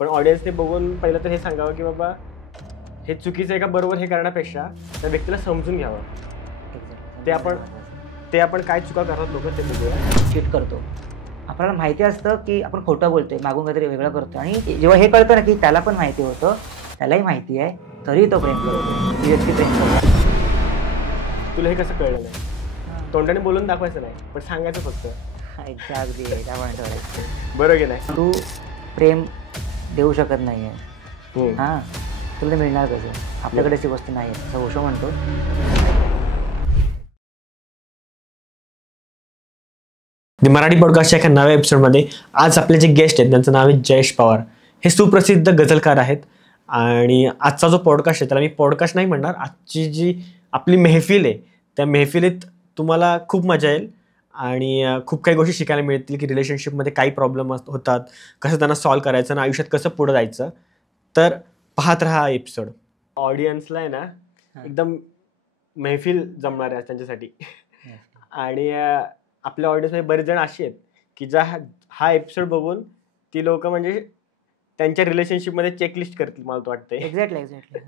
पण ऑडियन्सने बघून पहिलं तर हे सांगावं की बाबा हे चुकीचं आहे का बरोबर हे करण्यापेक्षा त्या व्यक्तीला समजून घ्यावं. ते आपण काय चुका करतात लोक ते बघूया. चीट करतो, आपल्याला माहिती असतं की आपण खोटं बोलतोय, मागून काहीतरी वेगळं करतो, आणि जेव्हा हे कळतं ना की त्याला पण माहिती होतं, त्यालाही माहिती आहे, तरी तो प्रेम करतो, ती व्यक्ती प्रेम करतो. तुला हे कसं कळलं नाही? तोंडाने बोलून दाखवायचं नाही, पण सांगायचं फक्त. अगदी त्या पॉईंटवर बरोबर की नाही? तू प्रेम देऊ शकत नाही आहे, हां, तुला मिळणार कसं? आपल्याकडेच ती वस्तू नाही आहे, असं ओशो म्हणतो. मराठी पॉडकास्टच्या एका नव्या एपिसोडमध्ये आज आपले जे गेस्ट आहेत त्यांचं नाव आहे जयेश पवार. हे सुप्रसिद्ध गझलकार आहेत आणि आजचा जो पॉडकास्ट आहे त्याला मी पॉडकास्ट नाही म्हणणार, आजची जी आपली मेहफिल आहे त्या मेहफिलीत तुम्हाला खूप मजा येईल आणि खूप काही गोष्टी शिकायला मिळतील की रिलेशनशिपमध्ये काही प्रॉब्लेम होतात, कसं त्यांना सॉल्व्ह करायचं आणि आयुष्यात कसं पुढं जायचं. तर पाहत राहा हा एपिसोड. ऑडियन्सला आहे ना एकदम मेहफिल जमणार आहे त्यांच्यासाठी. आणि आपल्या ऑडियन्समध्ये बरेच जण असे आहेत की ज्या हा एपिसोड बघून ती लोक म्हणजे त्यांच्या रिलेशनशिपमध्ये चेकलिस्ट करतील, मला तर वाटतंय. एक्झॅक्टली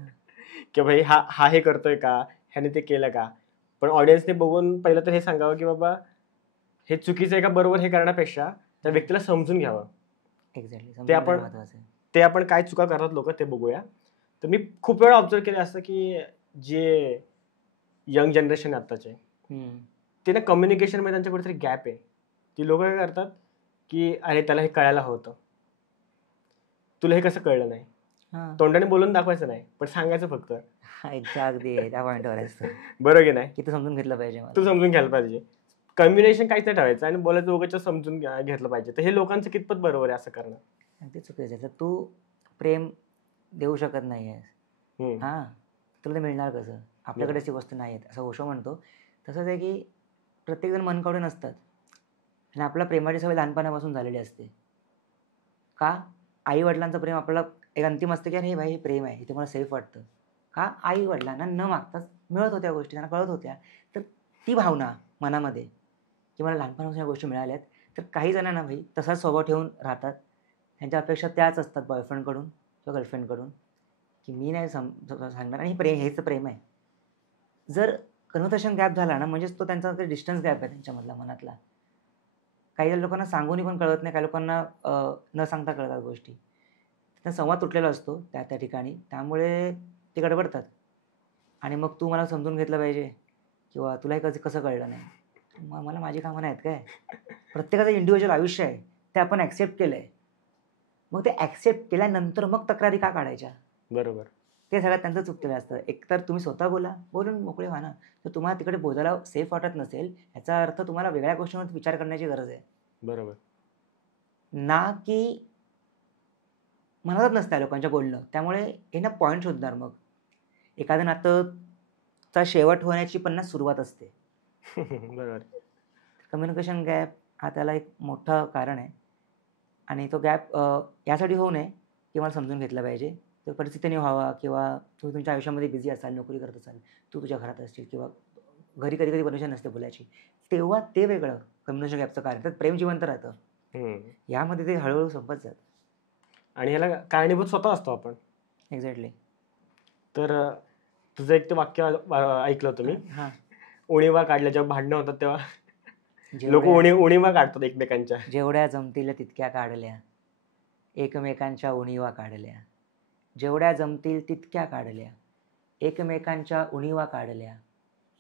की भाई हा हे करतोय का, ह्याने ते केलं का. पण ऑडियन्सने बघून पहिलं तर हे सांगावं की बाबा हे चुकीचं आहे का बरोबर हे करण्यापेक्षा त्या व्यक्तीला समजून घ्यावं. ते आपण काय चुका करतात लोक ते बघूया. तर मी खूप वेळा ऑब्झर्व केलं असतं की जे यंग जनरेशन आत्ताचे ते ना कम्युनिकेशनमध्ये त्यांच्या कुठेतरी गॅप आहे. ती लोक काय करतात की अरे त्याला हे कळायला हवं, तुला हे कसं कळलं नाही? तोंडाने बोलून दाखवायचं नाही, पण सांगायचं फक्त. अगदी त्या पॉईंटवर बरोबर की नाही? की तू समजून घेतलं पाहिजे, तू समजून घ्यायला पाहिजे. कम्युनिकेशन काहीच नाही ठेवायचं आणि बोलायचं उगाच समजून घेतलं पाहिजे. तर हे लोकांचं कितपत बरोबर आहे असं करणं? ते चुकीचं आहे. तू प्रेम देऊ शकत नाही आहेस, हां, तुला ते मिळणार कसं? आपल्याकडेच ती वस्तू नाही आहेत, असं ओशो म्हणतो. तसंच आहे की प्रत्येकजण मन काढून असतात आणि आपल्या प्रेमाची सवय लहानपणापासून झालेली असते. का? आई वडिलांचं प्रेम आपल्याला एक अंतिम असतं की अरे भाई हे प्रेम आहे, इथे मला सेफ वाटतं. का? आई वडिलांना न मागताच मिळत होत्या गोष्टी, त्यांना कळत होत्या. तर ती भावना मनामध्ये की मला लहानपणापासून या गोष्टी मिळाल्या आहेत. तर काही जणांना भाई तसाच स्वभाव ठेवून राहतात. त्यांच्या अपेक्षा त्याच असतात बॉयफ्रेंडकडून किंवा गर्लफ्रेंडकडून की मी नाही सांगणार, आणि हेच प्रेम आहे. जर कन्व्हर्सेशन गॅप झाला ना, म्हणजेच तो त्यांचा डिस्टन्स गॅप आहे त्यांच्यामधला मनातला. काही लोकांना सांगूनही पण कळत नाही, काही लोकांना न सांगता कळतात गोष्टी. त्यांचा संवाद तुटलेला असतो त्या ठिकाणी, त्यामुळे ते गडबडतात. आणि मग तू मला समजून घेतलं पाहिजे किंवा तुलाही कसं कळलं नाही. मग मला माझी कामं नाहीत काय? प्रत्येकाचं इंडिव्हिज्युअल आयुष्य आहे, ते आपण ॲक्सेप्ट केलं आहे. मग ते ॲक्सेप्ट केल्यानंतर मग तक्रारी का काढायच्या? बरोबर. ते सगळ्यात त्यांचं चुकलेलं असतं. एकतर तुम्ही स्वतः बोलून मोकळे व्हा ना. तर तुम्हाला तिकडे बोलायला सेफ वाटत नसेल, याचा अर्थ तुम्हाला वेगळ्या गोष्टींवर विचार करण्याची गरज आहे. बरोबर. ना की मनातच नसतं लोकांच्या बोलणं. त्यामुळे हे ना पॉईंट शोधणार मग. एखाद्या नात्याचा शेवट होण्याची पण सुरुवात असते. बरोबर. कम्युनिकेशन गॅप हा त्याला एक मोठं कारण आहे. आणि तो गॅप यासाठी होऊ नये की मला समजून घेतलं पाहिजे. तो परिस्थितीने व्हावा, किंवा तुम्ही तुमच्या आयुष्यामध्ये बिझी असाल, नोकरी करत असाल, तू तुझ्या घरात असशील, किंवा घरी कधी परमिशन नसते बोलायची, तेव्हा ते वेगळं कम्युनिकेशन गॅपचं कारण. तर प्रेम जिवंत राहतं. यामध्ये ते हळूहळू संपत जातं. आणि ह्याला कारणीभूत स्वतः असतो आपण. एक्झॅक्टली. तर तुझं एक ते वाक्य ऐकलं होतं मी. उणीवा काढल्या जेव्हा भांडणं होतात तेव्हा लोक उणीवा काढतात एकमेकांच्या. जेवढ्या जमतील तितक्या काढल्या, एकमेकांच्या उणीवा काढल्या. जेवढ्या जमतील तितक्या काढल्या, एकमेकांच्या उणीवा काढल्या.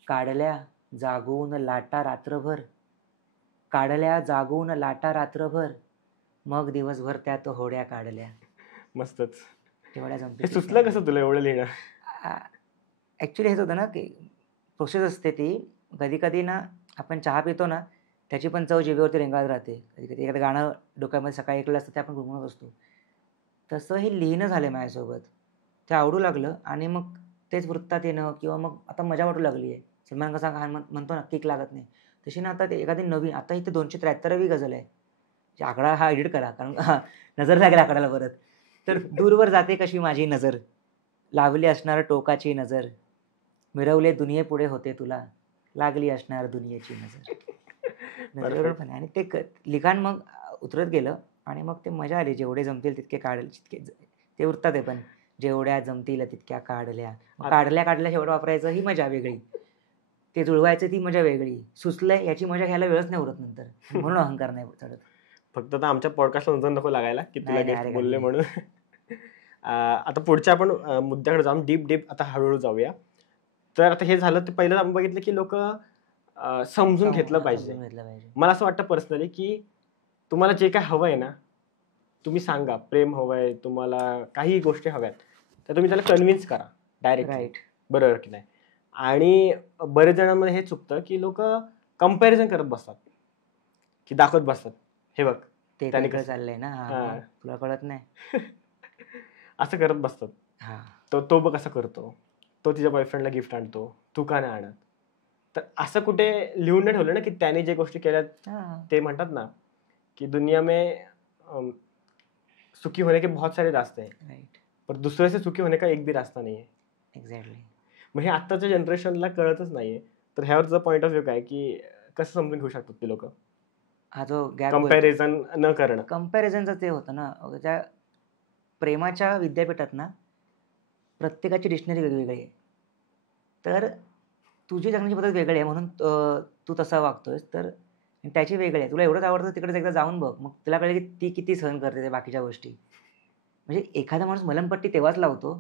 काढल्या जागून लाटा रात्रभर, काढल्या जागून लाटा रात्रभर, मग दिवसभर त्यात होड्या काढल्या. मस्तच. जेवढ्या जमतील. हे सुचलं कसं तुला एवढं लिहिणं? ॲक्च्युली हेच होतं ना की प्रोसेस असते ती. कधी कधी ना आपण चहा पितो ना, त्याची पण चव जिभेवरती रेंगाळत राहते. कधी कधी एखादं गाणं डोक्यामध्ये सकाळी ऐकलं असतं ते आपण गुणगुणत असतो. तसं हे लिहिणं झालं आहे माझ्यासोबत. ते आवडू लागलं आणि मग तेच वृत्तात येणं, किंवा मग आता मजा वाटू लागली आहे. सलमान कसा म्हणतो ना, किक लागत नाही, तशी ना आता ते एखादी नवीन, आता इथे 273वी गझल आहे. आकडा हा एडिट करा, कारण नजर लागेल आकड्याला परत. तर दूरवर जाते कशी माझी नजर, लावली असणार टोकाची नजर, मिरवले दुनियेपुढे होते तुला, लागली असणार दुनियेची नजर. नजरेवर पण. आणि ते लिखाण मग उतरत गेलं आणि मग ते मजा आली. जेवढे जमतील तितके ते उरतात आहे, पण जेवढ्या जमतील तितक्या काढल्या. काढल्या शेवट वापरायचं ही मजा वेगळी, ते जुळवायचं ती मजा वेगळी. सुचलंय याची मजा घ्यायला वेळच नाही उरत नंतर, म्हणून अहंकार नाही चढत. फक्त आता आमच्या पॉडकास्टला नजर नको लागायला की तुला गेस्ट बोलले म्हणून. आता पुढच्या आपण मुद्द्याकडे जाऊन डीप आता हळूहळू जाऊया. तर आता हे झालं, तर पहिलं आपण बघितलं की लोक समजून घेतलं पाहिजे. मला असं वाटतं पर्सनली की तुम्हाला जे काय हवंय ना तुम्ही सांगा. प्रेम हवंय तुम्हाला, काही गोष्टी हव्यात तर तुम्ही त्याला कन्व्हिन्स करा डायरेक्ट. राईट, बरोबर की नाही. आणि बरेच जणांमध्ये हे चुकतं की लोक कंपॅरिझन करत बसतात, की दाखवत बसतात, हे बघ ते त्याने कसं चाललंय ना, तुला कळत नाही. असं करत बसतात. तो बघ कसं करतो, तो तिच्या बॉयफ्रेंडला गिफ्ट आणतो, तू का नाही आणत. तर असं कुठे लिहून नाही ठेवलं ना की त्याने जे गोष्टी केल्यात. ते म्हणतात ना की दुनिया में सुखी होने के बहुत सारे रास्ते हैं, राईट, पर दुसरे से सुखी होने का एक भी रास्ता नाही आहे. एक्झॅक्टली. मग हे आत्ताच्या जनरेशनला कळतच नाहीये. तर ह्यावरचा पॉईंट ऑफ व्ह्यू काय की कसं समजून घेऊ शकतात ते लोक हा जो गॅप, कंपॅरिझन न करणं. कंपॅरिझनचं ते होतं ना, त्या प्रेमाच्या विद्यापीठात ना प्रत्येकाची डिक्शनरी वेगवेगळी आहे. तर तुझी जगण्याची पद्धत वेगळी आहे म्हणून तू तसा वागतोयस, तर त्याची वेगळी आहे. तुला एवढंच आवडतं तिकडेच एकदा जाऊन बघ, मग तुला कळेल की ती किती सहन करते त्या बाकीच्या गोष्टी. म्हणजे एखादा माणूस मलमपट्टी तेव्हाच लावतो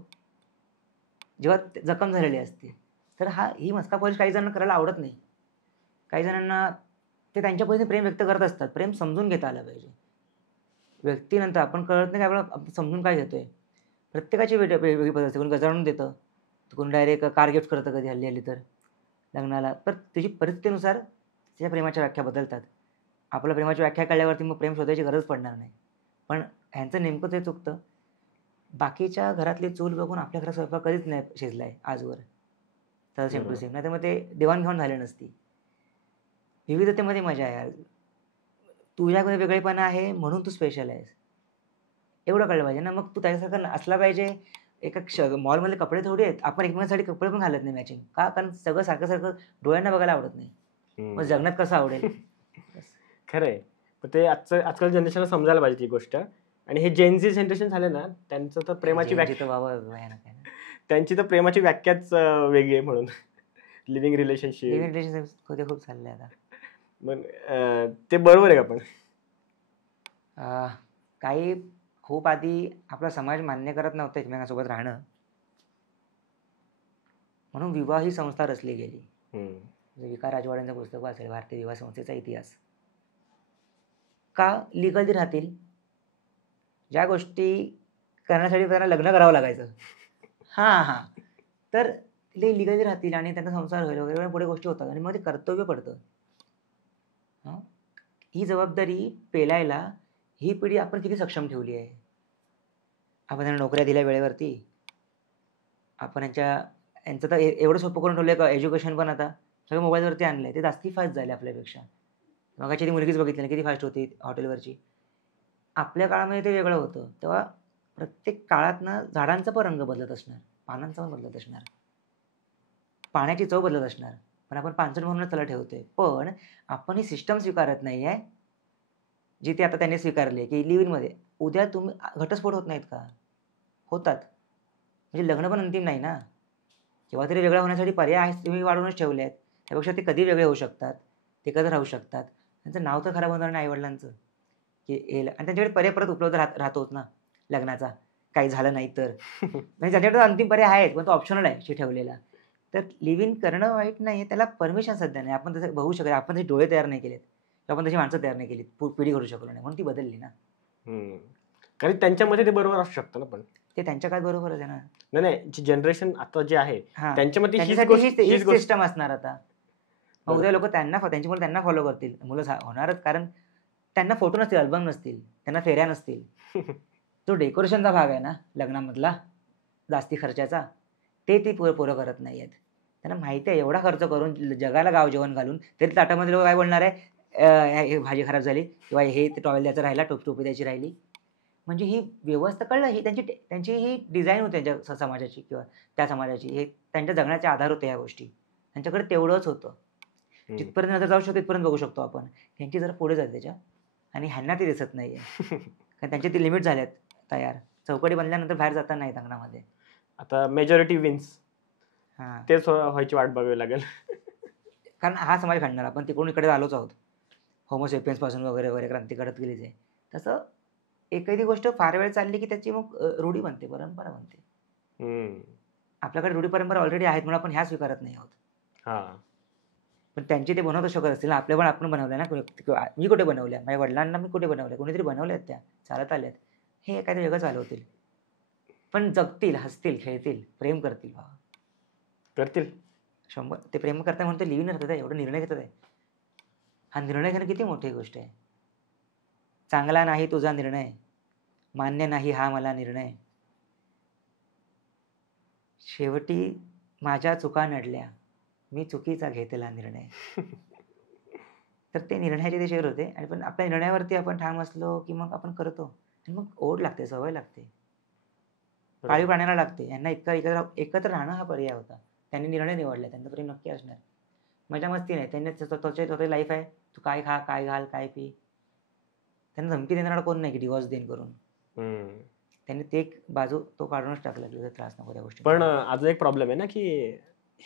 जेव्हा जखम झालेली असते. तर ही मस्का पॉलिश काही जणांना करायला आवडत नाही. काही जणांना ते त्यांच्या पद्धतीने प्रेम व्यक्त करत असतात. प्रेम समजून घेता आलं पाहिजे व्यक्तीनंतर. आपण कळत नाही की आपण समजून काय घेतोय. प्रत्येकाची वेगळी पद्धत असते. कोणी गजावून देतं, तर कोणी डायरेक्ट कार गिफ्ट करतं कधी हल्ली तर लग्नाला. तर त्याची परिस्थितीनुसार त्याच्या प्रेमाच्या व्याख्या बदलतात. आपल्या प्रेमाची व्याख्या कळल्यावरती मग प्रेम शोधायची गरज पडणार नाही. पण ह्यांचं नेमकं ते चुकतं. बाकीच्या घरातली चूल बघून आपल्या घरात स्वयंपाक कधीच नाही शिजलाय आजवर. तर सेम टू सेम. नाही तर मग ते देवाणघेवाण झाली नसती. विविधतेमध्ये मजा आहे यार. तुझ्यामध्ये वेगळेपणा आहे म्हणून तू स्पेशल आहेस, एवढं कळलं पाहिजे ना. मग तू त्याच्यासारखं असला पाहिजे. एका मॉलमधले कपडे थोडी आहेत. आपण एकमेकांसाठी कपडे पण घालत नाही मॅचिंग का, कारण सगळं सारखं डोळ्यांना बघायला आवडत नाही. मग जगण्यात कसं आवडेल. खरंय. पण ते आजकाल जनरेशनला समजायला पाहिजे ती गोष्ट. आणि हे जेनझी जनरेशन झाले ना, त्यांचं तर प्रेमाची त्यांची तर प्रेमाची व्याख्याच वेगळी आहे म्हणून. लिव्हिंग रिलेशनशिप खूप चाललंय आता. मग ते बरोबर आहे का? पण काही खूप आधी आपला समाज मान्य करत नव्हता एकमेकांसोबत राहणं, म्हणून विवाह ही संस्था रचली गेली. विका राजवाड्यांचं पुस्तक वाचेल, भारतीय विवाह संस्थेचा इतिहास. का लिगली राहतील ज्या गोष्टी करण्यासाठी त्यांना लग्न करावं लागायचं. तर ते लिगली राहतील आणि त्यांचा संसार होईल वगैरे पुढे गोष्टी होतात आणि मग ते कर्तव्य पडतं. ही जबाबदारी पेलायला ही पिढी आपण किती सक्षम ठेवली आहे. आपण त्यांना नोकऱ्या दिल्या वेळेवरती. आपण यांचं तर एवढं सोपं करून ठेवलं का एज्युकेशन पण आता सगळं मोबाईलवरती आणलंय. ते जास्ती फास्ट झाले आपल्यापेक्षा. मगाची ती मुलगीच बघितली ना किती फास्ट होती हॉटेलवरची. आपल्या काळामध्ये ते वेगळं होतं. तेव्हा प्रत्येक काळात ना झाडांचा पण रंग बदलत असणार, पानांचा पण बदलत असणार, पाण्याची चव बदलत असणार. पण आपण पानसट म्हणूनच त्याला ठेवतोय. पण आपण ही सिस्टम स्वीकारत नाही आहे जी ती आता त्यांनी स्वीकारली आहे की लिव्ह इनमध्ये. उद्या तुम्ही घटस्फोट होत नाहीत का? होतात. म्हणजे लग्न पण अंतिम नाही ना. केव्हा तरी वेगळं होण्यासाठी पर्याय तुम्ही वाढवूनच ठेवले आहेत. त्यापेक्षा ते कधी वेगळे होऊ शकतात, ते कधी राहू शकतात. त्यांचं नाव तर खराब होणार नाही आईवडिलांचं की आणि त्यांच्याकडे पर्याय परत उपलब्ध राहतोच ना लग्नाचा, काही झालं नाही तर. म्हणजे त्यांच्याकडे अंतिम पर्याय आहेत पण तो ऑप्शनल आहे ठेवलेला. तर लिव्ह इन करणं वाईट नाही आहे, त्याला परमिशन सध्या नाही. आपण तसं बघू शकत, आपण तसे डोळे तयार नाही केलेत, आपण तशी माणसं तयार नाही केलीत, पिढी करू शकलो नाही म्हणून ती बदलली ना. कारण त्यांच्यामध्ये ते बरोबर असू शकतं ना. पण ते त्यांच्या काय बरोबरच आहे ना. नाही जी जनरेशन आता जे आहे त्यांच्यामध्ये हीच सिस्टम असणार आता. उद्या लोक त्यांची मुलं त्यांना फॉलो करतील. मुलं होणारच, कारण त्यांना फोटो नसतील, अल्बम नसतील, त्यांना फेऱ्या नसतील. जो डेकोरेशनचा भाग आहे ना लग्नामधला जास्ती खर्चाचा, ती पोरं करत नाही आहेत. त्यांना माहिती आहे एवढा खर्च करून जगाला गाव जेवण घालून तरी ताटामध्ये लोक काय बोलणार आहे, भाजी खराब झाली किंवा हे टॉवेल द्यायचं राहिला, टोपी द्यायची राहिली. म्हणजे ही व्यवस्था कळलं, ही त्यांची ही डिझाईन होती त्यांच्या समाजाची किंवा त्या समाजाची. हे त्यांच्या जगण्याचे आधार होते ह्या गोष्टी. त्यांच्याकडे तेवढंच होतं. जिथपर्यंत नजर जाऊ शकतो तिथपर्यंत बघू शकतो आपण. ह्यांची जरा पुढे जाते त्याच्या आणि ह्यांना ते दिसत नाही आहे. कारण त्यांचे ते लिमिट झाल्यात तयार. चौकडी बनल्यानंतर बाहेर जाता नाहीत अंगणामध्ये. आता मेजॉरिटी विन्स, हां, तेच व्हायची वाट बघावी लागेल. कारण हा समाज घडणार. आपण तिकडून इकडे आलोच आहोत. होमोसेपियन्सपासून वगैरे वगैरे क्रांती घडत गेलीच आहे. तसं एखादी गोष्ट फार वेळ चालली की त्याची मग रूढी बनते, परंपरा बनते. आपल्याकडे रूढी परंपरा ऑलरेडी आहेत म्हणून आपण ह्या स्वीकारत नाही आहोत. हां, पण त्यांची ते बनवत शकत असतील ना, आपल्या पण आपण बनवल्या ना. मी कुठे बनवल्या, माझ्या वडिलांना मी कुठे बनवल्या, कोणीतरी बनवल्यात, त्या चालत आल्यात. हे काहीतरी वेगळं चालवतील, पण जगतील, हसतील, खेळतील, प्रेम करतील. बाबा करतील. 100 ते प्रेम करताय म्हणून ते लिव्ह राहतात, एवढं निर्णय घेतात आहे. हा निर्णय घेणं किती मोठी गोष्ट आहे. चांगला नाही तुझा निर्णय, मान्य नाही हा मला निर्णय, शेवटी माझ्या चुका नडल्या, मी चुकीचा घेतला निर्णय. तर ते निर्णयाचे ते शेर होते. आणि पण आपल्या निर्णयावरती आपण ठाम असलो की मग आपण करतो. आणि मग ओढ लागते, सवय लागते, पाळीव प्राण्याला लागते. यांना एकत्र राहणं हा पर्याय होता. त्यांनी निर्णय निवडला, त्यांचं प्रेम नक्की असणार. मजा मस्ती नाही, त्यांनी स्वतःची लाईफ आहे. तू काय खा, काय घाल, काय पी. त्यांना धमकी देणारा कोण नाही की डिवॉर्स देईन करून. त्यांनी ते एक बाजू तो काढूनच टाकला की त्रास नको त्या गोष्टी. पण अजून एक प्रॉब्लेम आहे ना की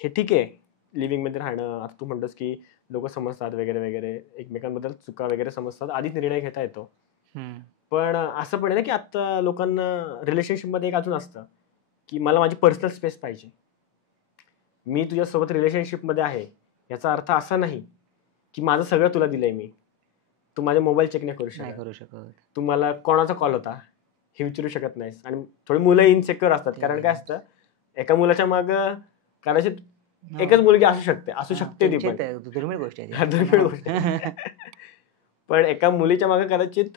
हे ठीक आहे लिव्हिंग मध्ये राहणं, आता तू म्हणतोस की लोक समजतात वगैरे वगैरे, एकमेकांबद्दल चुका वगैरे समजतात, आधीच निर्णय घेता येतो. पण असं पण आहे ना की आता लोकांना रिलेशनशिप मध्ये एक अजून असतं की मला माझी पर्सनल स्पेस पाहिजे. मी तुझ्यासोबत रिलेशनशिप मध्ये आहे याचा अर्थ असा नाही की माझं सगळं तुला दिलंय मी. तू माझा मोबाईल चेक नाही करू शकत, तू मला कोणाचा कॉल होता हे विचारू शकत नाहीस. आणि थोडी मुलं इनसेक्युअर असतात, कारण काय असतं एका मुलाच्या माग कदाचित एकच मुलगी असू शकते ती पण दुर्मिळ गोष्ट आहे. पण एका मुलीच्या मागे कदाचित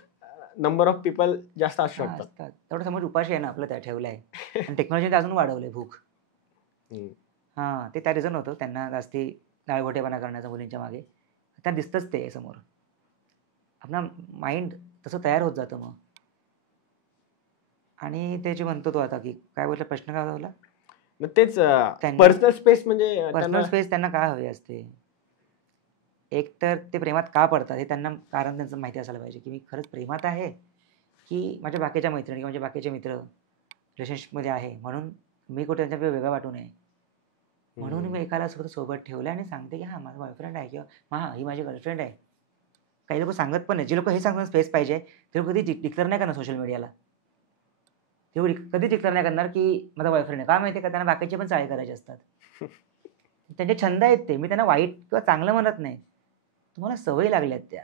नंबर ऑफ पीपल जास्त असू शकतात. तेवढं समज उपाशी आहे ना आपलं, त्या ठेवलाय. आणि टेक्नॉलॉजीने अजून वाढवलंय भूक. ते त्या रिझन होतं त्यांना जास्ती गाळगोटेपणा करण्याचं मुलींच्या मागे. त्यांना दिसतंच ते समोर. आपला माइंड तसं तयार होत जातं मग. आणि ते जे म्हणतो तो आता की काय बोलला, प्रश्न काय होता? मग तेच पर्सनल स्पेस, म्हणजे पर्सनल स्पेस त्यांना काय हवी असते. एक तर ते प्रेमात का पडतात हे त्यांना कारण त्यांचं माहिती असायला पाहिजे की मी खरंच प्रेमात आहे की माझ्या बाकीच्या मैत्रिणी किंवा माझे बाकीचे मित्र रिलेशनशिपमध्ये आहे म्हणून मी कुठे त्यांच्याकडे वेगळं वाटू नये म्हणून मी एकाला सोबत ठेवलं आणि सांगते की हां माझा बॉयफ्रेंड आहे किंवा हां ही माझी गर्लफ्रेंड आहे. काही लोक सांगत पण नाही. जे लोक हे सांगतात स्पेस पाहिजे ते कधी डिक्लेअर नाही करणार सोशल मीडियाला. ते कधी डिक्लेअर नाही करणार की माझा बॉयफ्रेंड आहे. का माहिती आहे का, त्यांना बाकीचे पण चाळे करायचे असतात. त्यांचे छंद आहेत ते. मी त्यांना वाईट किंवा चांगलं म्हणत नाही. तुम्हाला सवयी लागल्यात त्या.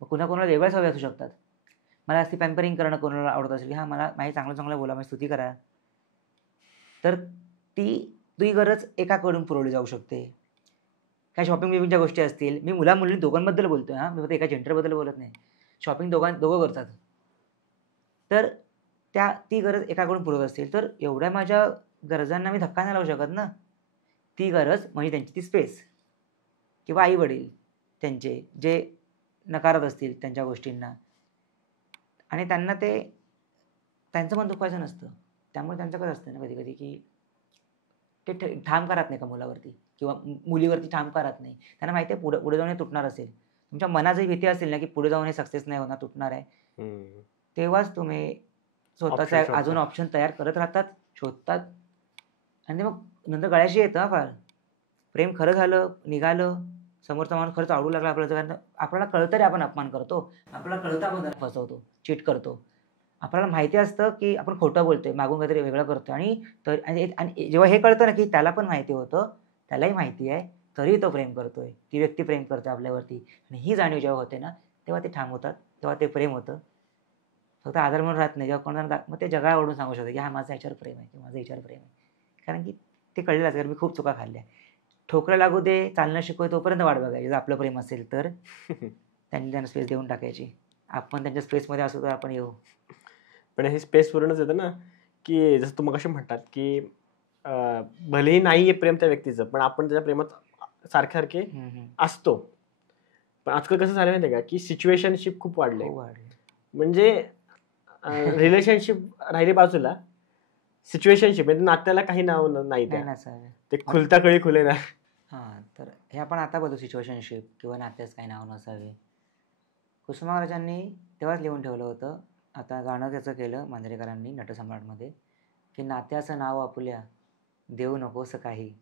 मग कुणाला वेगळ्या सवयी असू शकतात. मला अशी पॅम्परिंग करणं कोणाला आवडत असेल की हां मला माझी चांगलं बोला, माझी स्तुती करा, तर ती गरज एकाकडून पुरवली जाऊ शकते. काही शॉपिंग बिपिंगच्या गोष्टी असतील, मी मुली दोघांबद्दल बोलतोय हां, मी फक्त एका जेंडरबद्दल बोलत नाही. शॉपिंग दोघं करतात, तर ती गरज एकाकडून पुरवत असतील तर एवढ्या माझ्या गरजांना मी धक्का नाही लावू शकत ना. ती गरज म्हणजे त्यांची ती स्पेस, किंवा आई वडील त्यांचे जे नकारत असतील त्यांच्या गोष्टींना, आणि त्यांना त्यांचं मन दुखवायचं नसतं. त्यामुळे त्यांचं कसं असतं ना कधी कधी की ते ठाम करत नाही का मुलावरती किंवा मुलीवरती ठाम करत नाही. त्यांना माहिती आहे पुढे जाऊन हे तुटणार असेल. तुमच्या मनात जरी भीती असेल ना की पुढे जाऊन हे सक्सेस नाही होणार, तुटणार आहे, तेव्हाच तुम्ही स्वतःचा अजून ऑप्शन तयार करत राहतात, शोधतात, आणि मग नंतर गळ्याशी येतं फार. प्रेम खरं झालं, निघालं, समोरचा माणूस खरंच आवडू लागला आपल्याला, कारण आपल्याला कळतं रे आपण अपमान करतो, आपल्याला कळतं आपण त्याला फसवतो, चीट करतो, आपल्याला माहिती असतं की आपण खोटं बोलतोय, मागून काहीतरी वेगळं करतोय, आणि जेव्हा हे कळतं ना की त्याला पण माहिती होतं, त्यालाही माहिती आहे, तरी तो प्रेम करतोय, ती व्यक्ती प्रेम करते आपल्यावरती, आणि ही जाणीव जेव्हा होते ना तेव्हा ते ठाम होतात, तेव्हा ते प्रेम होतं. फक्त आधार म्हणून राहत नाही. जेव्हा कोणाला मग ते जगाला ओढून सांगू शकतो की हा माझा याच्यावर प्रेम आहे किंवा माझं याच्यावर प्रेम आहे, कारण की ते कळलेलं असेल. मी खूप चुका खाल्ल्या. ठोकरं लागू दे, चालणं शिकवू तोपर्यंत वाट बघायची. जर आपलं प्रेम असेल तर त्यांना स्पेस देऊन टाकायची. आपण त्यांच्या स्पेसमध्ये असू तर आपण येऊ. पण हे स्पेस वरूनच येतं ना की जसं तुम्ही कसे म्हणतात की भलेही नाही आहे प्रेम त्या व्यक्तीचं, पण आपण त्याच्या प्रेमात सारखे असतो. पण आजकाल कसं झालं माहिती आहे का की सिच्युएशनशिप खूप वाढले. म्हणजे रिलेशनशिप राहिली बाजूला, सिच्युएशनशिप म्हणजे नात्याला काही नाव नाही, ते खुलता कळी खुले ना. हां, तर हे आपण आता बघू, सिच्युएशनशिप किंवा नात्याचं काही नाव नसावे. कुसुमाग्रजांनी तेव्हाच लिहून ठेवलं होतं आता गाणं त्याचं केलं मांजरेकरांनी नटसम्राटमध्ये, की नात्याचं नाव आपुल्या देऊ नकोस काही,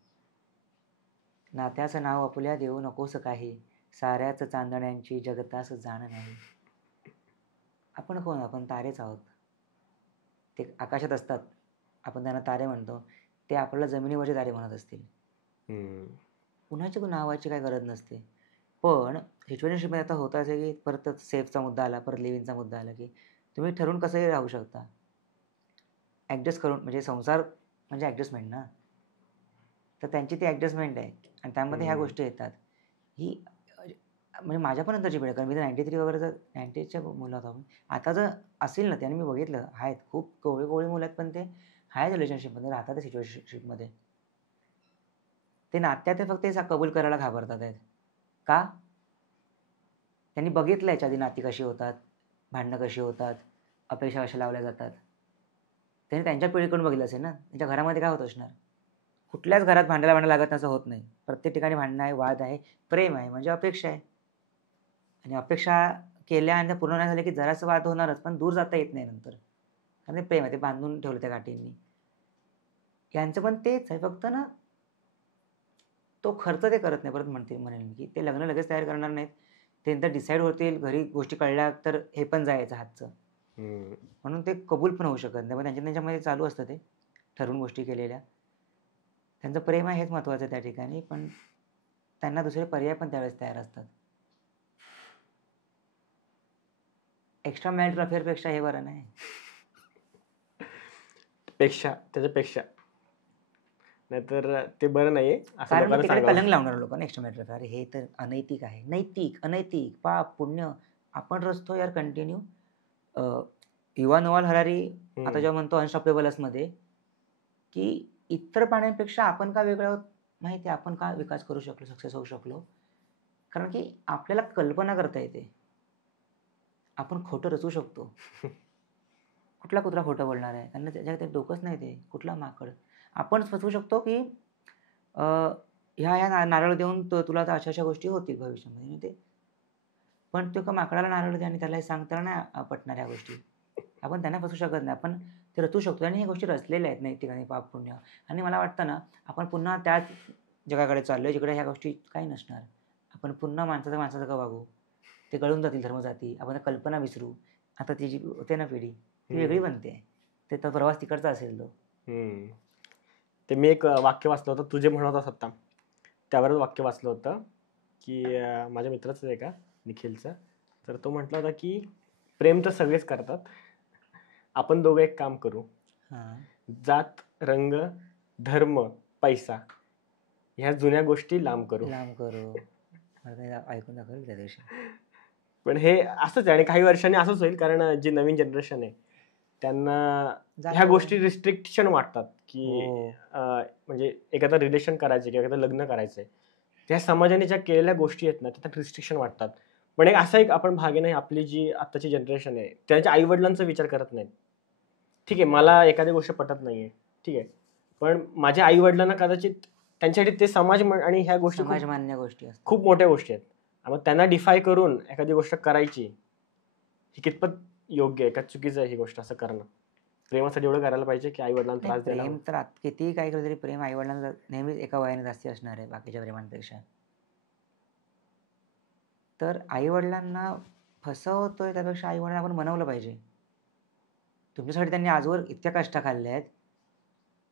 नात्याचं नाव आपुल्या देऊ नकोस काही, साऱ्याच चांदण्यांची जगतास जाण नाही. आपण कोण? आपण तारेच आहोत. ते आकाशात असतात, आपण त्यांना तारे म्हणतो, ते आपल्याला जमिनीवरचे तारे म्हणत असतील. कुणाची नावाची काही गरज नसते. पण सिच्युएशनशिपमध्ये आता होतं असं की परत सेफचा मुद्दा आला, परत लिव्हिंगचा मुद्दा आला, की तुम्ही ठरवून कसंही राहू शकता. ॲडजस्ट करून, म्हणजे संसार म्हणजे ॲडजस्टमेंट ना. तर त्यांची ती ॲडजस्टमेंट आहे आणि त्यामध्ये ह्या गोष्टी येतात. ही म्हणजे माझ्या पण नंतरची पिढी, कारण मी तर 93 वगैरे जर 98च्या मुलं होतो आपण. आता जर असेल ना, त्याने मी बघितलं आहेत, खूप कोवळी मुलं आहेत, पण ते आहेत रिलेशनशिपमध्ये, राहतात ते सिच्युएशनशिपमध्ये. ते नात्यात ते फक्त हे कबूल करायला घाबरतात आहेत. का? त्यांनी बघितलं याच्या आधी नाती कशी होतात, भांडणं कशी होतात, अपेक्षा कशा लावल्या जातात. त्यांनी त्यांच्या पिढीकडून बघितलं असेल ना. त्यांच्या घरामध्ये काय होत असणार? कुठल्याच घरात भांडायला लागत असं होत नाही. प्रत्येक ठिकाणी भांडणं आहे, वाद आहे, प्रेम आहे, म्हणजे अपेक्षा आहे. आणि अपेक्षा केल्या आणि त्या पूर्ण नाही झाल्या की जरासं वाद होणारच, पण दूर जाता येत नाही नंतर. कारण ते प्रेम आहे, ते बांधून ठेवलं त्या गाठींनी. यांचं पण तेच आहे, फक्त ना तो खर्च ते करत नाही. परत म्हणेन मी, की ते लग्न लगेच तयार करणार नाहीत. ते नंतर डिसाईड होतील, घरी गोष्टी कळल्या तर हे पण जायचं हातचं. म्हणून ते कबूल पण होऊ शकत नाही. पण त्यांच्यामध्ये चालू असतं ते ठरवून गोष्टी केलेल्या. त्यांचं प्रेम आहे हेच महत्त्वाचं आहे त्या ठिकाणी, पण त्यांना दुसरे पर्याय पण त्यावेळेस तयार असतात. एक्स्ट्रा मॅरिटल अफेअरपेक्षा हे बरं नाही. त्याच्यापेक्षा नाहीतर ते बरं नाहीये असं कारण लोकांना तिकडे सांगावं. कलंक लावणार लोकांना एक्स्ट्रा मॅरिटल अफेअर, हे तर अनैतिक आहे. नैतिक, अनैतिक, पाप, पुण्य आपण रचतो यार कंटिन्यू. युव्हान नोआह हरारी आता जेव्हा म्हणतो अनस्टॉपेबल्समध्ये, की इतर प्राण्यांपेक्षा आपण का वेगळं आहोत माहिती आहे, आपण का विकास करू शकलो, सक्सेस होऊ शकलो, कारण की आपल्याला कल्पना करता येते. आपण खोटं रचू शकतो. कुठला कुत्रा खोटं बोलणार आहे? त्यांना त्याच्यात डोकंच नाही. ते कुठला माकड. आपण फसवू शकतो, की ह्या नारळ देऊन तुला तर अशा गोष्टी होतील भविष्यामध्ये ते. पण तो का माकडाला नारळ दे आणि त्याला हे सांगताना नाही पटणार ह्या गोष्टी. आपण त्यांना फसवू शकत नाही. आपण ते रचू शकतो आणि ह्या गोष्टी रचलेल्या आहेत नैतिक आणि पाप पुण्य. आणि मला वाटतं ना, आपण पुन्हा त्याच जगाकडे चाललोय जिकडे ह्या गोष्टी काही नसणार. आपण पुन्हा माणसासारखं वागू. ते गळून जातील धर्मजाती. आपण कल्पना विसरू. आता ती जी होते ना पिढी, ती वेगळी बनते. ते तर प्रवास तिकडचा असेल तो. ते मी एक वाक्य वाचलं होतं, तू जे म्हणत होतास आता त्यावरच वाक्य वाचलं होतं, की माझ्या मित्राचं आहे का निखिलचं, तर तो म्हटला होता की प्रेम तर सगळेच करतात, आपण दोघं एक काम करू, जात, रंग, धर्म, पैसा ह्या जुन्या गोष्टी लांब करू. ऐकून दाखवलं त्या दिवशी. पण हे असंच आहे आणि काही वर्षांनी असंच होईल, कारण जी नवीन जनरेशन आहे त्यांना ह्या गोष्टी रिस्ट्रिक्शन वाटतात, की म्हणजे एखादं रिलेशन करायचं किंवा एखादं लग्न करायचंय, त्या समाजाने ज्या केलेल्या गोष्टी आहेत ना त्यात रिस्ट्रिक्शन वाटतात. पण असा एक आपण भाग आहे ना, आपली जी आत्ताची जनरेशन आहे त्यांच्या आई वडिलांचा विचार करत नाहीत. ठीक आहे, मला एखादी गोष्ट पटत नाहीये, ठीक आहे, पण माझ्या आई वडिलांना कदाचित त्यांच्यासाठी ते समाज आणि ह्या गोष्टी समाजमान्य गोष्टी असतात, खूप मोठ्या गोष्टी आहेत. मग त्यांना डिफाय करून एखादी गोष्ट करायची ही कितपत योग्य आहे का चुकीचं आहे ही गोष्ट असं करणं? प्रेमासाठी एवढं करायला पाहिजे की आई वडिलांना त्रास द्यायला? प्रेम तर कितीही काय केलं तरी प्रेम आई वडिलांना नेहमीच एका वयाने जास्ती असणार आहे बाकीच्या प्रेमांपेक्षा. तर आई वडिलांना फसवतोय त्यापेक्षा आई वडिलांना आपण मनवलं पाहिजे. तुमच्यासाठी त्यांनी आजवर इतक्या कष्ट खाल्ले आहेत,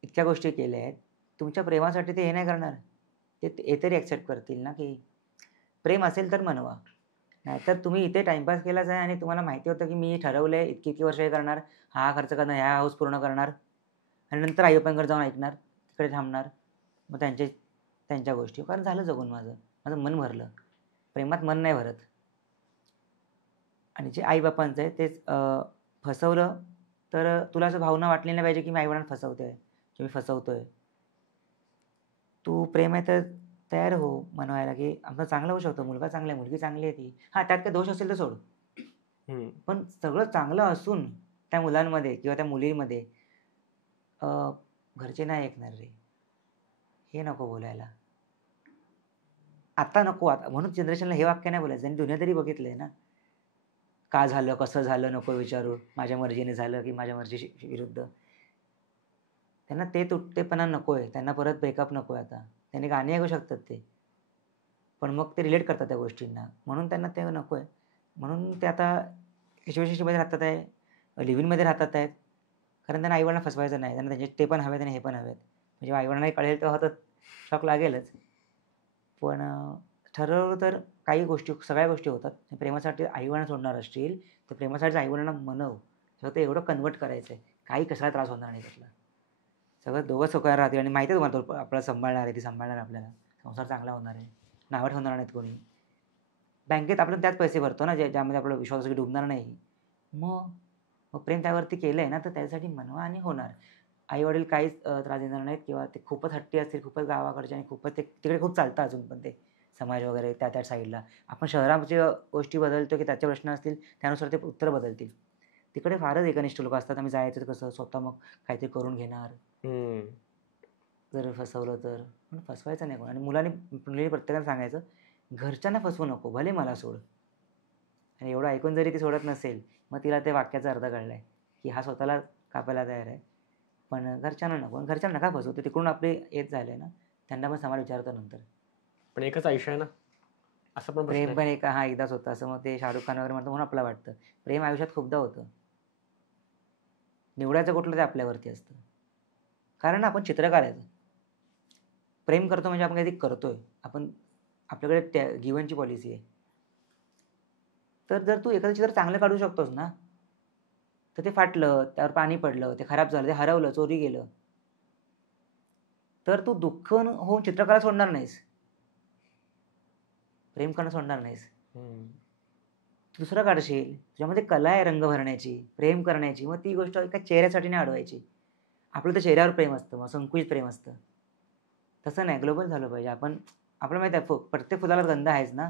इतक्या गोष्टी केल्या आहेत, तुमच्या प्रेमासाठी ते हे नाही करणार. ते तरी ॲक्सेप्ट करतील ना, की प्रेम असेल तर मनवा. नाहीतर तुम्ही इथे टाइमपास केलाच आहे आणि तुम्हाला माहिती होतं की मी ठरवलंय इतकी वर्ष हे करणार, हा खर्च करणार, ह्या हाऊस पूर्ण करणार आणि नंतर आई बापांकडे जाऊन ऐकणार, तिकडे थांबणार. मग त्यांच्या गोष्टी, कारण झालं जगून माझं मन भरलं. प्रेमात मन नाही भरत. आणि जे आई बापांचं आहे तेच फसवलं तर तुला असं भावना वाटली नाही पाहिजे की मी आईवडिलांना फसवतोय की मी फसवतोय. तू प्रेम आहे तर तयार हो मनवायला की आमचं चांगलं होऊ शकतं, मुलगा चांगला आहे, मुलगी चांगली आहे ती. हां, त्यात काही दोष असेल तर सोड. पण सगळं चांगलं असून त्या मुलांमध्ये किंवा त्या मुलीमध्ये घरचे नाही ऐकणार रे, हे नको बोलायला. आता नको. आता म्हणून जनरेशनला हे वाक्य नाही बोलायचं. त्यांनी दुनिया तरी बघितलंय ना. का झालं, कसं झालं नको विचारू, माझ्या मर्जीने झालं की माझ्या मर्जी विरुद्ध. त्यांना ते तुटतेपणा नको आहे, त्यांना परत ब्रेकअप नको आहे आता. त्यांनी गाणी ऐकू शकतात ते, पण मग ते रिलेट करतात त्या गोष्टींना, म्हणून त्यांना ते नको आहे. म्हणून ते आता सिच्युएशनशिपमध्ये राहतात आहे, लिव्ह इनमध्ये राहतात आहेत, कारण त्यांना आईवडिलांना फसवायचं नाही. त्यांना त्यांचे ते पण हवेत आणि हे पण हवेत. म्हणजे आईवडिलांनाही कळेल तेव्हा तर शॉक लागेलच. पण ठरवलं तर काही गोष्टी, सगळ्या गोष्टी होतात. प्रेमासाठी आईवडिलांना सोडणार असशील तर प्रेमासाठी आईवडिलांना मनव. सगळं ते एवढं कन्व्हर्ट करायचं आहे, काही कशाला त्रास होणार नाही त्यातला. सगळं दोघं सुखाने राहतील आणि माहिती आहे तुम्हाला तो आपल्याला सांभाळणार आहे, ती सांभाळणार आहे आपल्याला. संसार चांगला होणार आहे, नावं ठेवणार नाहीत कोणी. बँकेत आपण त्याच पैसे भरतो ना, ज्यामध्ये आपला विश्वास डुबणार नाही. मग मग प्रेम त्यावरती केलं आहे ना, तर त्यासाठी मनवा आणि होणार. आई-वडील काहीच त्रास देणार नाहीत किंवा ते खूपच हट्टी असतील, खूपच गावाकडचे आणि खूपच ते तिकडे खूप चालतं अजून पण ते समाज वगैरे त्या साईडला. आपण शहराच्या गोष्टी बदलतो की त्याचे प्रश्न असतील त्यानुसार ते उत्तरं बदलतील. तिकडे फारच एकनिष्ठ लोकं असतात. आम्ही जायचं तर कसं स्वतः मग काहीतरी करून घेणार. जर फसवलं तर. पण फसवायचं नाही कोण. आणि मुलींनी प्रत्येकाला सांगायचं, घरच्यांना फसवू नको, भले मला सोड. आणि एवढं ऐकून जरी ती सोडत नसेल, मग तिला ते वाक्याचा अर्थ कळला आहे की हा स्वतःला कापायला तयार आहे, पण घरच्यांना नको. घरच्यांना नका फसवू, ते तिकडून आपले येत झाले ना, त्यांना पण समाज विचारतो नंतर. पण एकच आयुष्य आहे ना, असं पण प्रश्न प्रेम आहे. पण एक एकदाच होतं असं मग ते शाहरुख खान वगैरे म्हणतो म्हणून आपल्याला वाटतं. प्रेम आयुष्यात खूपदा होतं. निवडायचं कुठलं ते आपल्यावरती असतं. कारण आपण चित्रकार आहेत. प्रेम करतो म्हणजे आपण काहीतरी करतोय. आपण आपल्याकडे त्या गिव्हनची पॉलिसी आहे. तर जर तू एखादं चित्र चांगलं काढू शकतोस ना, तर ते फाटलं, त्यावर पाणी पडलं, ते खराब झालं, ते हरवलं, चोरी गेलं, तर तू दुःख होऊन चित्रकला सोडणार नाहीस. प्रेम करणं सोडणार नाहीस. दुसरं काढशील, तुझ्यामध्ये कला आहे रंग भरण्याची, प्रेम करण्याची, मग ती गोष्ट एका चेहऱ्यासाठी नाही अडवायची. आपलं तर चेहऱ्यावर प्रेम असतं, मग संकुचित प्रेम असतं. तसं नाही, ग्लोबल झालं पाहिजे. आपल्याला माहिती आहे प्रत्येक फुलाला गंध आहेच ना.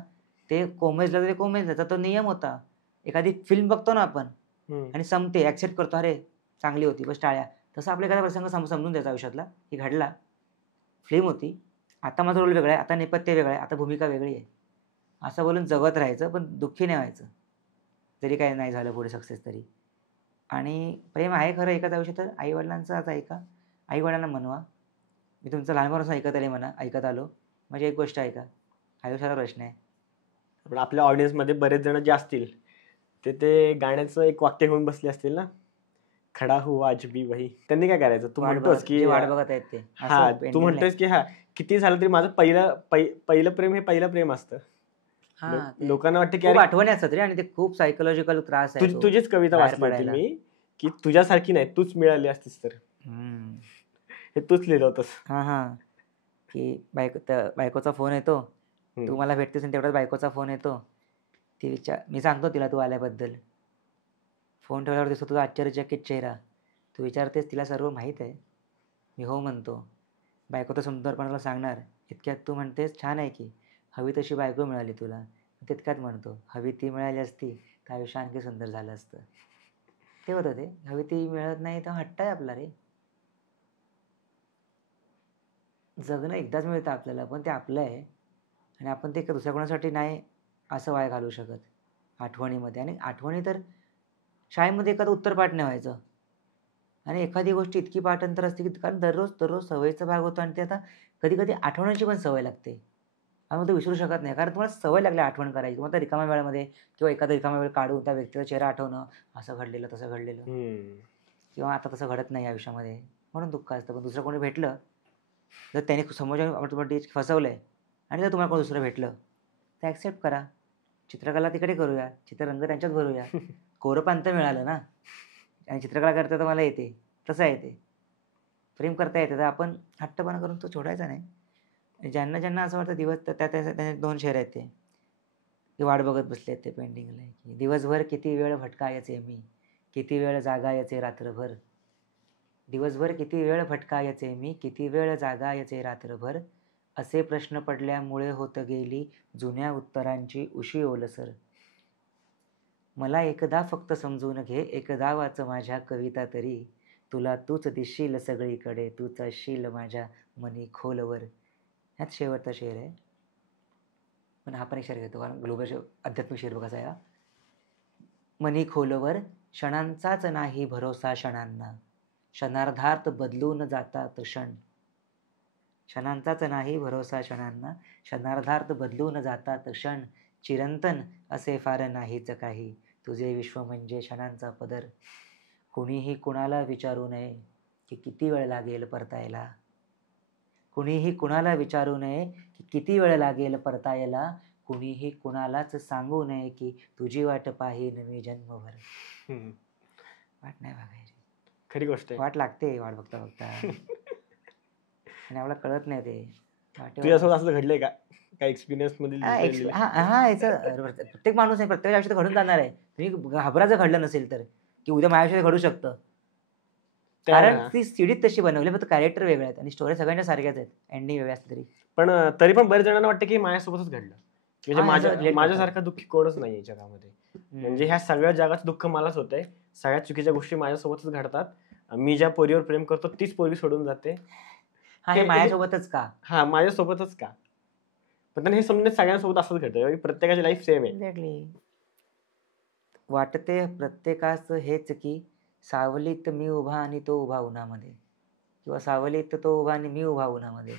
ते कोमेजलं तर ते कोमेजलं, तो नियम होता. एखादी फिल्म बघतो ना आपण आणि संपते, ॲक्सेप्ट करतो, अरे चांगली होती, बस टाळ्या. तसं आपल्या एखादा प्रसंग समजून द्यायचा आयुष्यातला, की घडला, फिल्म होती, आता माझा रोल वेगळा आहे, आता नेपथ्य वेगळं आहे, आता भूमिका वेगळी आहे. असं बोलून जगत राहायचं, पण दुःखी नाही व्हायचं. जरी काही नाही झालं पुढे सक्सेस तरी. आणि प्रेम आहे खरं एकाच आयुष्यात, तर आई-वडिलांचं आता ऐका. आई-वडिलांना मनवा. मी तुमचं लहानपणापासून ऐकत आलो. माझी एक गोष्ट ऐका, आयुष्याचा प्रश्न आहे. पण आपल्या ऑडियन्समध्ये बरेच जण जे असतील ते गाण्याचं एक वाक्य घेऊन बसले असतील ना, खडा हुआ आज भी वही. त्यांनी काय करायचं? तू म्हणतोस की वाट बघत आहेत ते. हा, तू म्हणतोस की हा किती झालं तरी माझं पहिलं प्रेम हे पहिलं प्रेम असतं. लोकांना वाटतं की खूप आठवणी असतात रे, आणि ते खूप सायकोलॉजिकल त्रास आहे. तुझीच कविता वाचली होती मी की तुझ्यासारखी नाही, तूच मिळाली असतीस तर. हे तूच लिहिलं होतंस. की बायकोचा फोन येतो, तू मला भेटतेस आणि तेवढाच बायकोचा फोन येतो. मी सांगतो तिला तू आल्याबद्दल. फोन ठेवल्यावर दिसतो तुझा आश्चर्यचकित चेहरा. तू विचारतेस तिला सर्व माहीत आहे. मी हो म्हणतो. बायको तर सुंदरपणाला सांगणार, इतक्यात तू म्हणतेस छान आहे की, हवी तशी बायको मिळाली तुला. तितक्यात म्हणतो, हवी ती मिळाली असती तर आयुष्य आणखी सुंदर झालं असतं. ते होतं ते. हवी ती मिळत नाही तेव्हा हट्ट आहे आपला रे. जगणं एकदाच मिळतं आपल्याला, पण ते आपलं आहे आणि आपण ते दुसऱ्या कोणासाठी नाही असं वाया घालवू शकत आठवणीमध्ये. आणि आठवणी तर शाळेमध्ये एखादं उत्तरपाठ नाही व्हायचं आणि एखादी गोष्ट इतकी पाठांतर असते की, कारण दररोज सवयीचा भाग होतो आणि ते आता कधी-कधी आठवण्याची पण सवय लागते. आणि तो विसरू शकत नाही, कारण तुम्हाला सवय लागली आठवण करायची. मग त्या रिकाम्या वेळामध्ये किंवा एखादा रिकामा वेळ काढून त्या व्यक्तीचा चेहरा आठवणं, असं घडलेलं, तसं घडलेलं, किंवा आता तसं घडत नाही आयुष्यामध्ये, म्हणून दुःख असतं. पण दुसरं कोणी भेटलं, जर त्याने समोरच्या ऑटोमॅटिक फसवलं आहे आणि जर तुम्हाला कोणी दुसरं भेटलं, तर ॲक्सेप्ट करा. चित्रकला तिकडे करूया, चित्ररंग त्यांच्यात भरूया. कोरपांत मिळालं ना, आणि चित्रकला करता तर मला येते, तसं आहे ते. प्रेम करता येतं, तर आपण हट्टपणा करून तो सोडायचा नाही. ज्यांना असं वाटतं दिवस, तर त्याचे 2 चेहरे आहेत ते. की वाट बघत बसले आहेत ते पेंडिंगला, की दिवसभर किती वेळ भटकायचे मी, किती वेळ जागायचे रात्रभर. दिवसभर किती वेळ भटकायचे मी, किती वेळ जागायचे रात्रभर. असे प्रश्न पडल्यामुळे होत गेली जुन्या उत्तरांची उशी ओलसर. मला एकदा फक्त समजून घे, एकदा वाच माझ्या कविता तरी. तुला तूच दिसशील सगळीकडे, तूच असशील माझ्या मनी खोलवर. ह्यात शेवटचा शेर आहे, पण हा पण एक शेर घेतो, कारण ग्लोबल आध्यात्मिक शेर बघायचा आहे. मनी खोलवर क्षणांचाच नाही भरोसा क्षणांना, क्षणार्धात बदलून जातात क्षण. क्षणांचाच नाही भरोसा क्षणांना, क्षणार्धात बदलून जातात क्षण. चिरंतन असे फार नाहीच काही, तुझे विश्व म्हणजे क्षणांचा पदर. कुणीही कुणाला विचारू नये की किती वेळ लागेल परतायला. कुणीही कुणाला विचारू नये की किती वेळ लागेल परतायला. कुणीही कुणालाच सांगू नये की तुझी वाट पाहीन मी जन्मभर. वाट नाही बघायची, खरी गोष्ट आहे. वाट लागते वाट बघता बघता आणि आपल्याला कळत नाही ते तुझ्यासोबत असं घडलंय का? काय एक्सपिरियन्स मध्ये याचं प्रत्येक माणूस आहे, प्रत्येक आयुष्यात घडून जाणार आहे. तुम्ही घाबरा जर घडलं नसेल तर, की उद्या माझ्या आयुष्यात घडू शकतं. कारण ती सीडीत तशी बनवली, फक्त कॅरेक्टर वेगळे आहेत आणि स्टोरी सगळ्यांच्या सारख्याच आहेत, एंडिंग वेगळ्या असते तरी पण बरेच जणांना वाटतं की माझ्यासोबतच घडलं, म्हणजे relate माझ्यासारखं दुःखी कोणच नाहीये जगामध्ये. म्हणजे ह्या सगळ्या जगाचं दुःख मलाच होतंय. सगळ्यात चुकीच्या गोष्टी माझ्यासोबतच घडतात. मी ज्या पोरीवर प्रेम करतो तीच पोरगी सोडून जाते. हे माझ्यासोबतच का? हा, माझ्यासोबतच का? पण त्यांना हे समजून सगळ्यांसोबत असंच घडतं, प्रत्येकाची लाईफ सेम आहे. एक्झॅक्टली. वाटते प्रत्येकाच हेच की सावलीत मी उभा आणि तो उभा उन्हामध्ये, किंवा सावलीत तो उभा आणि मी उभा उन्हामध्ये.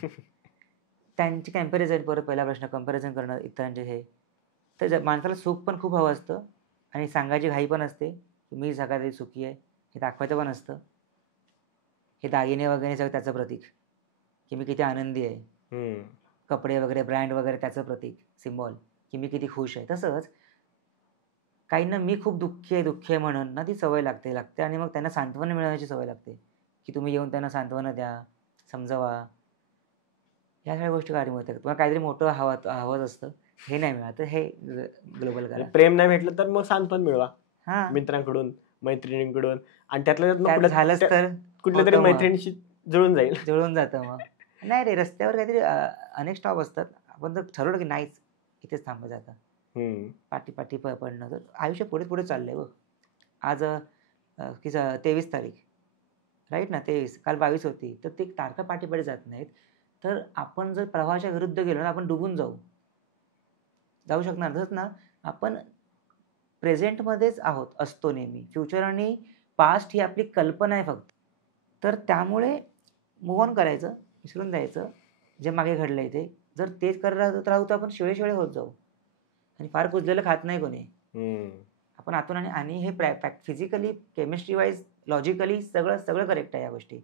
त्यांची कॅम्पॅरिझन, परत पहिला प्रश्न, कम्पॅरिझन करणं इतरांचे हे. तर माणसाला सुख पण खूप हवं असतं आणि सांगायची घाई पण असते की मी सगळ्यात सुखी आहे, हे दाखवायचं पण असतं. हे दागिने वगैरे सगळं त्याचं प्रतीक की मी किती आनंदी आहे. कपडे वगैरे, ब्रँड वगैरे त्याचं प्रतीक, सिम्बॉल की मी किती खुश आहे. तसंच काहींना मी खूप दुःखी आहे म्हणून ना ती सवय लागते आणि मग त्यांना सांत्वन मिळवण्याची सवय लागते की तुम्ही येऊन त्यांना सांत्वन द्या, समजवा. या सगळ्या गोष्टी कारणीभूत आहेत. तुम्हाला काहीतरी मोठं हवंच असतं, हे नाही मिळालं तर हे ग्लोबल करा. प्रेम नाही भेटलं तर मग सांत्वन मिळवा हा, मित्रांकडून, मैत्रिणींकडून, आणि त्यातल्या झालंच तर कुठल्या तरी मैत्रिणीशी जुळून जातं. मग नाही रे, रस्त्यावर काहीतरी अनेक स्टॉप असतात, आपण जर ठरवलं की नाहीच इथेच थांबायचं आता, पाठी पडणं, तर आयुष्य पुढे पुढे चाललंय बघ. आज 23 तारीख राईट ना, 23, काल 22 होती, तर ते तारखा पाठी जात नाहीत. तर आपण जर प्रवाहाच्या विरुद्ध गेलो ना, आपण डुबून जाऊ शकणार. तसंच ना, आपण प्रेझेंटमध्येच असतो नेहमी. फ्युचर आणि पास्ट ही आपली कल्पना आहे फक्त. तर त्यामुळे मूव्ह ऑन करायचं, विसरून द्यायचं जे मागे घडलंय ते. जर तेच करत राहू तर आपण शिळे होत जाऊ, आणि फार कुजलेलं खात नाही कोणी. आपण आतून आणि हे फिजिकली, केमिस्ट्री वाईज, लॉजिकली सगळं करेक्ट आहे या गोष्टी.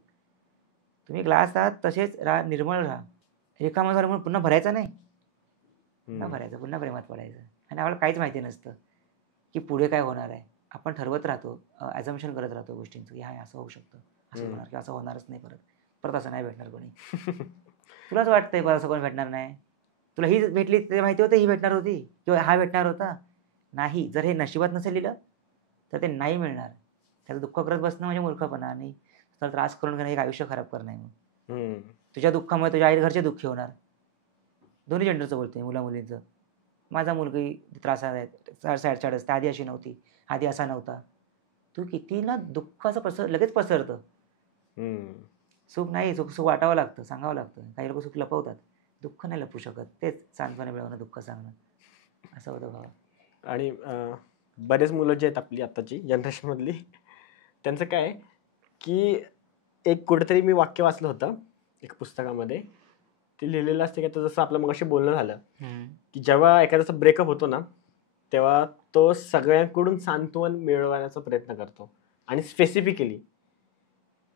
तुम्ही ग्लास आहात तसेच निर्मळ राहा. रिकामा झाला म्हणून पुन्हा भरायचा नाही, पुन्हा भरायचं, पुन्हा प्रेमात पडायचं. आणि आम्हाला काहीच माहिती नसतं की पुढे काय होणार आहे. आपण ठरवत राहतो, ॲझम्पशन करत राहतो गोष्टींचं की हा असं होऊ शकतं, असं होणार, किंवा असं होणारच नाही, परत असं नाही भेटणार कोणी. तुलाच वाटतंय परत असं कोणी भेटणार नाही. तुला ही भेटली ते माहिती होतं, ही भेटणार होती किंवा हा भेटणार होता. नाही, जर हे नशिबात नसेल लिहिलं तर ते नाही मिळणार. त्याचं दुःख करत बसणं म्हणजे मूर्खपणा आणि त्याला त्रास करून घेणं, एक आयुष्य खराब करणं आहे. मग तुझ्या दुःखामुळे तुझ्या आई घरचे दुःखी होणार. दोन्ही जेंडरचं बोलते, मुला मुलींचं. माझा मुलगी त्रासात आहे, सॅड असते, आधी अशी नव्हती, आधी असा नव्हता. तू किती ना दुःखाचं लगेच पसरतं. सुख नाही, सुख वाटावं लागतं, सांगावं लागतं. काही लोक सुख लपवतात, दुःख नाही लपवू शकत. तेच सांत्वन मिळवणं, दुःख सांगणं, असं होतं बाबा. आणि बरेच मुलं जे आहेत आपली आत्ताची जनरेशनमधली, त्यांचं काय की एक कुठेतरी मी वाक्य वाचलं होतं एक पुस्तकामध्ये. ते लिहिलेलं असते की आता जसं आपलं मगाशी बोलणं झालं की जेव्हा एखाद्याचा ब्रेकअप होतो ना, तेव्हा तो सगळ्यांकडून सांत्वन मिळवण्याचा प्रयत्न करतो. आणि स्पेसिफिकली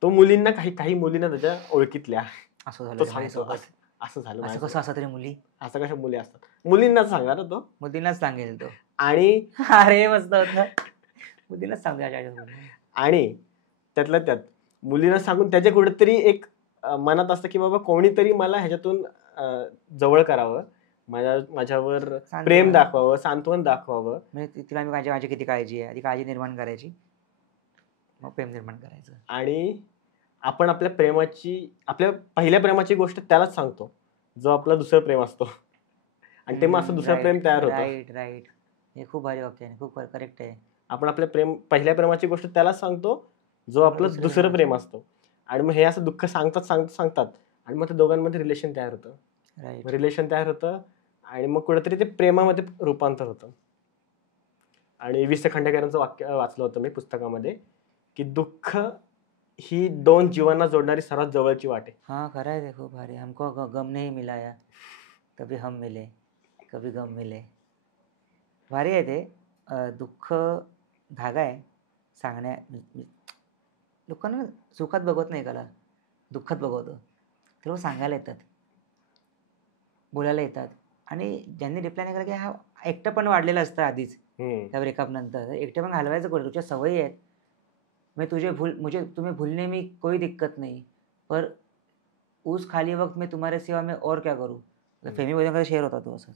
तो मुलींना, काही मुलींना त्याच्या ओळखीतल्या असं झालं, तो सांगतो असं झालं. असं कसं असं तरी मुली, असं कशा मुली असतात, मुलींनाच सांगणार तो, मुलींनाच सांगेल तो. आणि अरे मस्त होतं, मुलींनाच सांगेल. आणि त्यातल्या त्यात मुलींना सांगून त्याच्या कुठेतरी एक मनात असतं की बाबा कोणीतरी मला ह्याच्यातून जवळ करावं, माझ्यावर प्रेम दाखवावं, सांत्वन दाखवावं. म्हणजे तिला मी माझी किती काळजी आहे, ती काळजी निर्माण करायची, मग प्रेम निर्माण करायचं. आणि आपण आपल्या पहिल्या प्रेमाची गोष्ट त्यालाच सांगतो जो आपला दुसरं प्रेम असतो, आणि ते मग असं दुसरं प्रेम तयार होतं. राईट, हे खूप भारी वाक्य आहे, खूप करेक्ट आहे. आपण आपल्या पहिल्या प्रेमाची गोष्ट त्यालाच सांगतो जो आपलं दुसरं प्रेम असतो. आणि मग हे असं दुःख सांगतात आणि मग ते दोघांमध्ये रिलेशन तयार होतं, आणि मग कुठेतरी ते प्रेमामध्ये रूपांतर होतं. आणि वि स खांडेकरांचं वाक्य वाचलं होतं मी पुस्तकामध्ये, की दुःख ही 2 जीवांना जोडणारी सर्वात जवळची वाट आहे. हाँ खरं आहे ते, खूप भारी. हमको गम नहीं मिलाया कभी हम मिले, कभी गम मिले. भारी आहे ते. दुःख धागा आहे सांगण्या लोकांना सुखात बघवत नाही एकाला, दुःखात बघवतो. ते लोक सांगायला येतात, बोलायला येतात. आणि ज्यांनी रिप्लाय नाही केला की हा एकटं पण वाढलेलं असतं आधीच त्या ब्रेकअप नंतर. एकटे पण घालवायचं कुठे, तुझ्या सवयी आहेत. मैं तुझे तुम्हें भूलने में कोई दिक्कत नहीं, पर उस खाली वक्त में तुम्हारे सिवा मैं और क्या करू. फेमी मध्ये शेअर होता तो असं.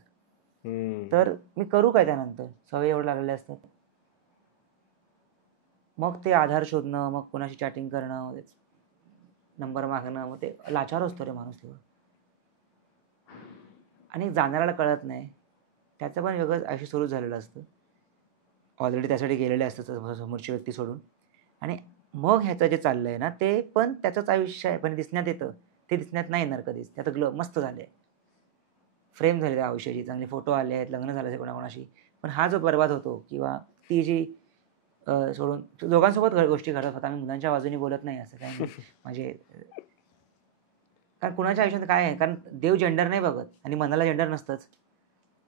तर मी करू काय त्यानंतर, सवय एवढं लागलेले असतात. मग ते आधार शोधणं, मग कोणाशी चॅटिंग करणं, नंबर मागणं, मग ते लाचार असतो रे माणूस तेव्हा. आणि जाणाऱ्याला कळत नाही, त्याचं पण वेगळंच आयुष्य सुरू झालेलं असतं. ऑलरेडी त्यासाठी गेलेले असतं समोरची व्यक्ती सोडून. आणि मग ह्याचं जे चाललं आहे ना, ते पण त्याचंच आयुष्य आहे, पण दिसण्यात येतं. ते दिसण्यात नाही येणार कधीच. त्याचं मस्त झालं आहे, फ्रेम झाली त्या आयुष्याची, चांगले फोटो आले आहेत, लग्न झालं आहे कोणाकोणाशी. पण हा जो बरबाद होतो किंवा ती जी सोडून दोघांसोबत गोष्टी घडत होतात. आम्ही मुलांच्या बाजूने बोलत नाही असं काही नाही. म्हणजे कारण कुणाच्या आयुष्यात काय आहे, कारण देव जेंडर नाही बघत आणि मनाला जेंडर नसतंच.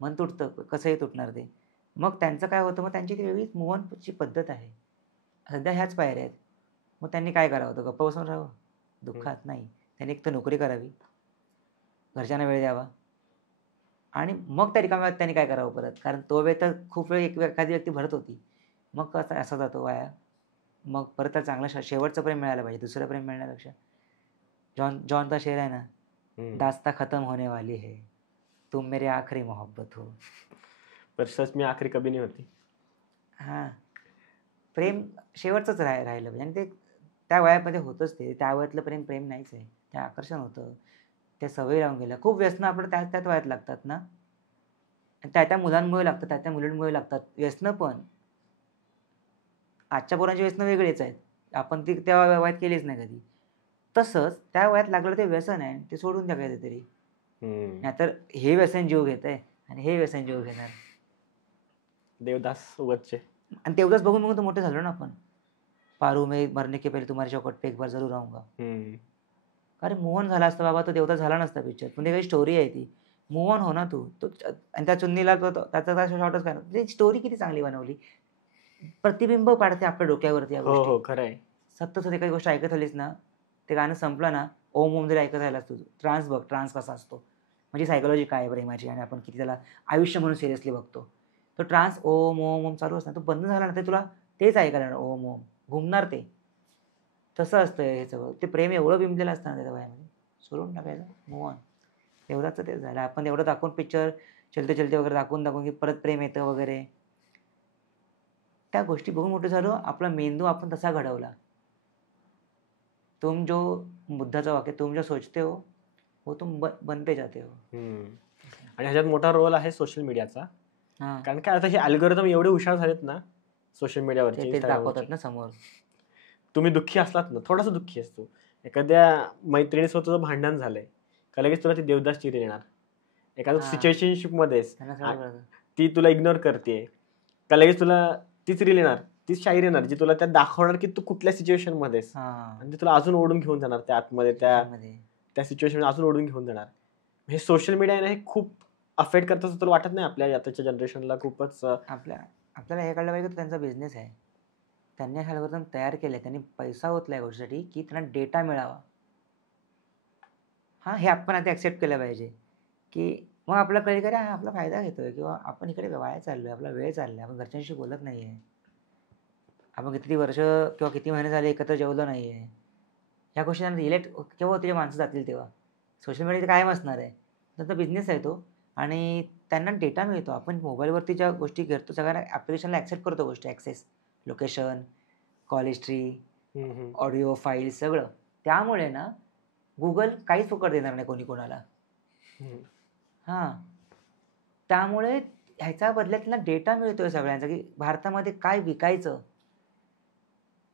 मन तुटतं, कसंही तुटणार ते. मग त्यांचं काय होतं, मग त्यांची ती वेगळीच मूव्ह ऑनची पद्धत आहे. सध्या ह्याच पायऱ्या आहेत. मग त्यांनी काय करावं, तर गप्प बसून राहावं दुःखात? नाही, त्यांनी एक तर नोकरी करावी, घरच्यांना वेळ द्यावा, आणि मग त्या रिकाम्या वेळात त्यांनी काय करावं परत, कारण तो वेळ तर खूप वेळ एखादी व्यक्ती भरत होती. मग असा जातो वाया. मग परत त्याला चांगलं शेवटचं प्रेम मिळालं पाहिजे, दुसरं प्रेम मिळण्यापेक्षा. जॉनचा शेर आहे ना, दास्ता खत्म होने वाली है, तुम मेरे आखरी मोहब्बत हो. पर सच मी आखरी कभी नहीं होती. हां, प्रेम शेवटचंच राहिलं पाहिजे. आणि ते त्या वयामध्ये होतंच ते. त्या वयातलं प्रेम प्रेम नाहीच आहे. ते आकर्षण होतं, त्या सवयी लावून गेल्या. खूप व्यसनं आपल्याला त्याच वयात लागतात ना, त्या मुलांमुळे लागतात, त्या मुलींमुळे लागतात. व्यसनं पण आजच्या पोरांची व्यसनं वेगळीच आहेत. आपण ती त्या वयात केलीच नाही कधी. तसंच त्या वयात लागलं ते व्यसन आहे, ते सोडून द्या कधीतरी. नाहीतर हे व्यसन जीव घेतंय आणि हे व्यसन जीव घेणार. देवदास वच्चे. आणि तेवढंच बघून बघून तर मोठे झालो ना आपण. पारू मैं मरने के पहले तुम्हारे चौखट पे एक बार जरूर आऊंगा. अरे मूव्ह ऑन झाला असता बाबा, तो देवदास झाला नसता पिक्चर. पण काही स्टोरी आहे ती. मूव्ह ऑन हो ना तू. आणि त्या चुन्नीला त्याचा शॉर्टच काय, ती स्टोरी किती चांगली बनवली. प्रतिबिंब पाडते आपल्या डोक्यावरती या गोष्टी. हो खरं आहे. सतत काही गोष्ट ऐकत आलीस ना, ते गाणं संपलं ना, ओम ओम जरी ऐकत राहिलास तू, ट्रान्स बघ, ट्रान्स कसा असतो, म्हणजे सायकोलॉजी काय आहे प्रेमाची, आणि आपण किती त्याला आयुष्य म्हणून सिरियसली बघतो. तो ट्रान्स ओम ओम ओम चालू असणार, तो बंद झाला ना, ते तुला तेच ऐकायला ओम ओम घुमणार ते. तसं असतं हे सगळं. ते प्रेम एवढं बिंबलेलं असतं ना त्याच्या वयामध्ये, सोडून टाकायचं, मूव्ह ऑन. एवढाच तेच झालं. आपण एवढं दाखवून पिक्चर चलते चलते वगैरे दाखवून की परत प्रेम येतं वगैरे, त्या गोष्टी बघून मोठं झालो. आपला मेंदू आपण तसा घडवला. तुम जो बुद्धाचं वाक्य, तुम जो सोचते हो वो तुम बनते जाते हो. आणि ह्याच्यात मोठा रोल आहे सोशल मीडियाचा. कारण काय आता हे अल्गोरिदम एवढे हुशार झालेत ना सोशल मीडियावरचे, ते दाखवतात ना समोर. तुम्ही दुःखी असलात ना, थोडासा दुःखी असतो, एखाद्या मैत्रिणीसोबत तुझं भांडण झालंय का, लगेच तुला ती देवदासची रील येणार. एखाद्या सिच्युएशनशिप मध्येच ती तुला इग्नोर करते का, लगेच तुला तीच रील येणार, तीच शायरी येणार जी तुला त्यात दाखवणार की तू कुठल्या सिच्युएशन मध्येस, आणि ते तुला अजून ओढून घेऊन जाणार त्या आतमध्ये, त्या सिच्युएशन अजून ओढून घेऊन जाणार. हे सोशल मीडिया हे खूप अफेक्ट करत असं तुला वाटत नाही आपल्या आताच्या जनरेशनला? खूपच आपल्याला हे कळलं पाहिजे की त्यांचा बिझनेस आहे. त्यांनी हा अल्गोरिदम तयार केलं, त्यांनी पैसा ओतला या गोष्टीसाठी की त्यांना डेटा मिळावा. हे आपण आता ॲक्सेप्ट केलं पाहिजे की मग आपला कळलं की अरे आपला फायदा घेतोय, किंवा आपण इकडे वाया चाललोय, आपला वेळ चाललाय, आपण घरच्यांशी बोलत नाही आहे, आपण किती वर्ष किंवा किती महिने झाले एकत्र जेवलो नाही आहे. ह्या गोष्टी रिलेट केव्हा तुझ्या माणसं जातील तेव्हा. सोशल मीडिया कायम असणार आहे, त्यांचा बिझनेस आहे तो, आणि त्यांना डेटा मिळतो. आपण मोबाईलवरती ज्या गोष्टी करतो सगळ्यांना ॲप्लिकेशनला ॲक्सेप्ट करतो गोष्टी, access, location, call history, audio file सगळं. त्यामुळे ना गुगल काहीच फुकट देणार नाही कोणी कोणाला. त्यामुळे ह्याच्या बदल्यात त्यांना डेटा मिळतोय सगळ्यांचा की भारतामध्ये काय विकायचं.